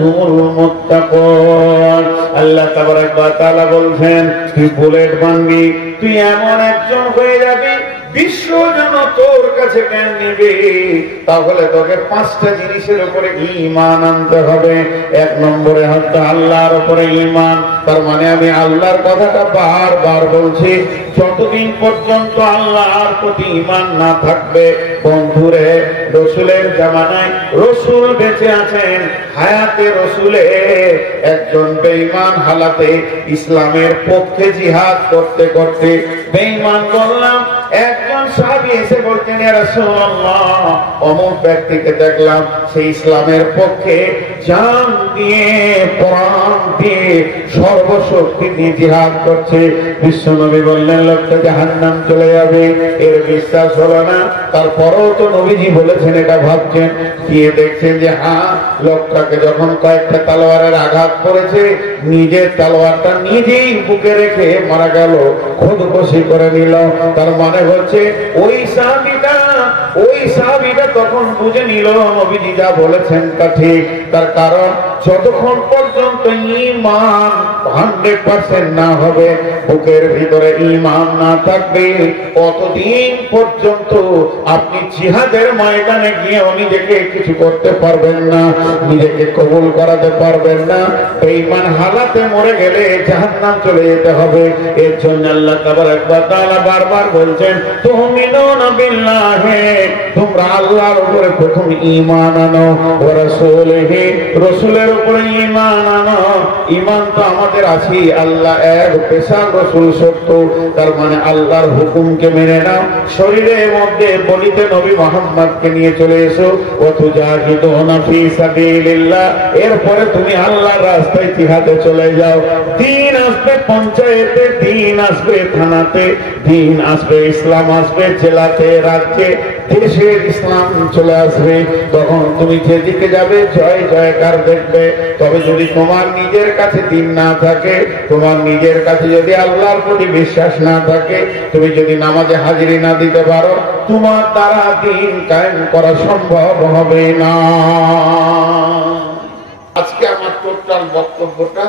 هم المتقون। আল্লাহ তাবারক ওয়া তাআলা বলছেন, তুই বুলেট বানবি, তুই এমন একজন হয়ে যাবি, বিশ্ব যেন তোর কাছে জ্ঞান নেবে। তাহলে তোকে 5টা জিনিসের উপরে ঈমান আনতে হবে। 1 নম্বরে হচ্ছে আল্লাহর উপরে ঈমান। তার মানে আমি আল্লাহর কথাটা বারবার বলছি, যতদিন পর্যন্ত আল্লাহর প্রতি ঈমান না থাকবে, বন্ধুরে, রাসূলের জামানায় রাসূল বেঁচে আছেন, হায়াতে রাসূলে একজন বেঈমান হালাতে ইসলামের পক্ষে জিহাদ করতে করতে বেঈমান বললাম, একজন সাহাবী এসে বলতেন, ইয়া রাসূলুল্লাহ, অমুক ব্যক্তিকে দেখলাম সে ইসলামের পক্ষে জান দিয়ে, প্রাণ দিয়ে, সর্বশক্তি দিয়ে জিহাদ করছে। বিশ্বনবী বললেন, লোকটা জাহান্নাম চলে যাবে। এর বিশ্বাস হলো না, তারপরেও তো নবীজি বলেছেন, এটা ভাবছেন, গিয়ে দেখছেন যে হ্যাঁ, লোকটাকে যখন কয়েকটা তলোয়ারের আঘাত করেছে, নিজের তলোয়ারটা নিজেই বুকে রেখে মারা গেল, খুদকুশি করে নিল। তার মানে হচ্ছে ওই সাহাবীটা তখন বুঝে নিল নবীজি যা বলেছেন তা ঠিক। তার কারণ যতক্ষণ পর্যন্ত ঈমান 100% না হবে, বুকের ভিতরে ঈমান না থাকবে, অতদিন পর্যন্ত আপনি জিহাদের ময়দানে গিয়ে নিজেকে কিছু করতে পারবেন না, নিজেকে কবুল করাতে পারবেন না। বেঈমান হালাতে মরে গেলে জাহান্নাম চলে যেতে হবে। এর জন্য আল্লাহ তাবারক ওয়া তাআলা বারবার বলছেন, তুমিনুনা বিল্লাহি, তোমরা আল্লাহর উপরে প্রথম ঈমান আনো, ওয়া রাসূলিহি, রাসূলের উপরে ঈমান আনো। ঈমান তো আমাদের আছে, আল্লাহ এক, পেশার রাসূল সত্য। তার মানে আল্লাহর হুকুমকে মেনে নাও, শরীরের মধ্যে বলিতে নবী মুহাম্মদকে নিয়ে চলে এসো। ওয়া তুজাহিদুনা ফি সাবিলিল্লাহ, এরপরে তুমি আল্লাহর রাস্তায় জিহাদে চলে যাও। দিন আসবে পঞ্চায়েতে, দিন আসবে থানাতে, দিন আসবে, ইসলাম আসবে জেলাতে, রাজ্যে, দেশের ইসলাম চলে আসবে। তখন তুমি যেদিকে যাবে জয় জয়কার দেখবে। তবে যদি তোমার নিজের কাছে দিন না থাকে, তোমার নিজের কাছে যদি আল্লাহর প্রতি বিশ্বাস না থাকে, তুমি যদি নামাজে হাজিরি না দিতে পারো, তোমার দ্বারা দিন কায়েম করা সম্ভব হবে না। আজকে আমার টোটাল বক্তব্যটা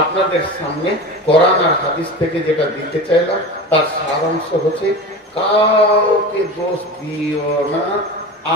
আপনাদের সামনে কোরআন আর হাদিস থেকে যেটা দিতে চাইলাম, তার সারাংশ হচ্ছে, কাউকে দোষ দিও না,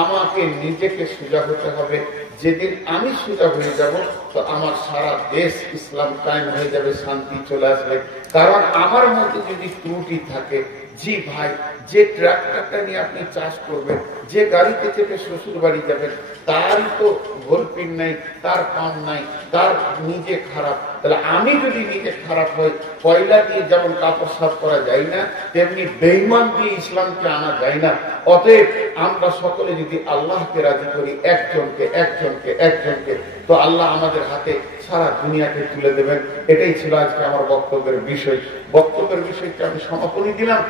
আমাকে নিজেকে সোজা হতে হবে। যেদিন আমি সোজা হয়ে যাব, তো আমার সারা দেশ ইসলাম কায়েম হয়ে যাবে, শান্তি চলে আসবে। কারণ আমার মধ্যে যদি ত্রুটি থাকে, জি ভাই, যে ট্রাক্টরটা নিয়ে আপনি চাষ করবেন, যে গাড়িতে চেপে শ্বশুর বাড়ি যাবেন, তারই তো ভোলপিন নাই, তার পান নাই, তার নিজে খারাপ। তাহলে আমি যদি নিজে খারাপ হই, কয়লা দিয়ে যেমন কাপড় সাফ করা যায় না, তেমনি বেঈমান দিয়ে ইসলামকে আনা যায় না। অতএব আমরা সকলে যদি আল্লাহকে রাজি করি, একজনকে একজনকে একজনকে, তো আল্লাহ আমাদের হাতে সারা দুনিয়াকে তুলে দেবেন। এটাই ছিল আজকে আমার বক্তব্যের বিষয়। বক্তব্যের বিষয়কে আমি সমাপনী দিলাম।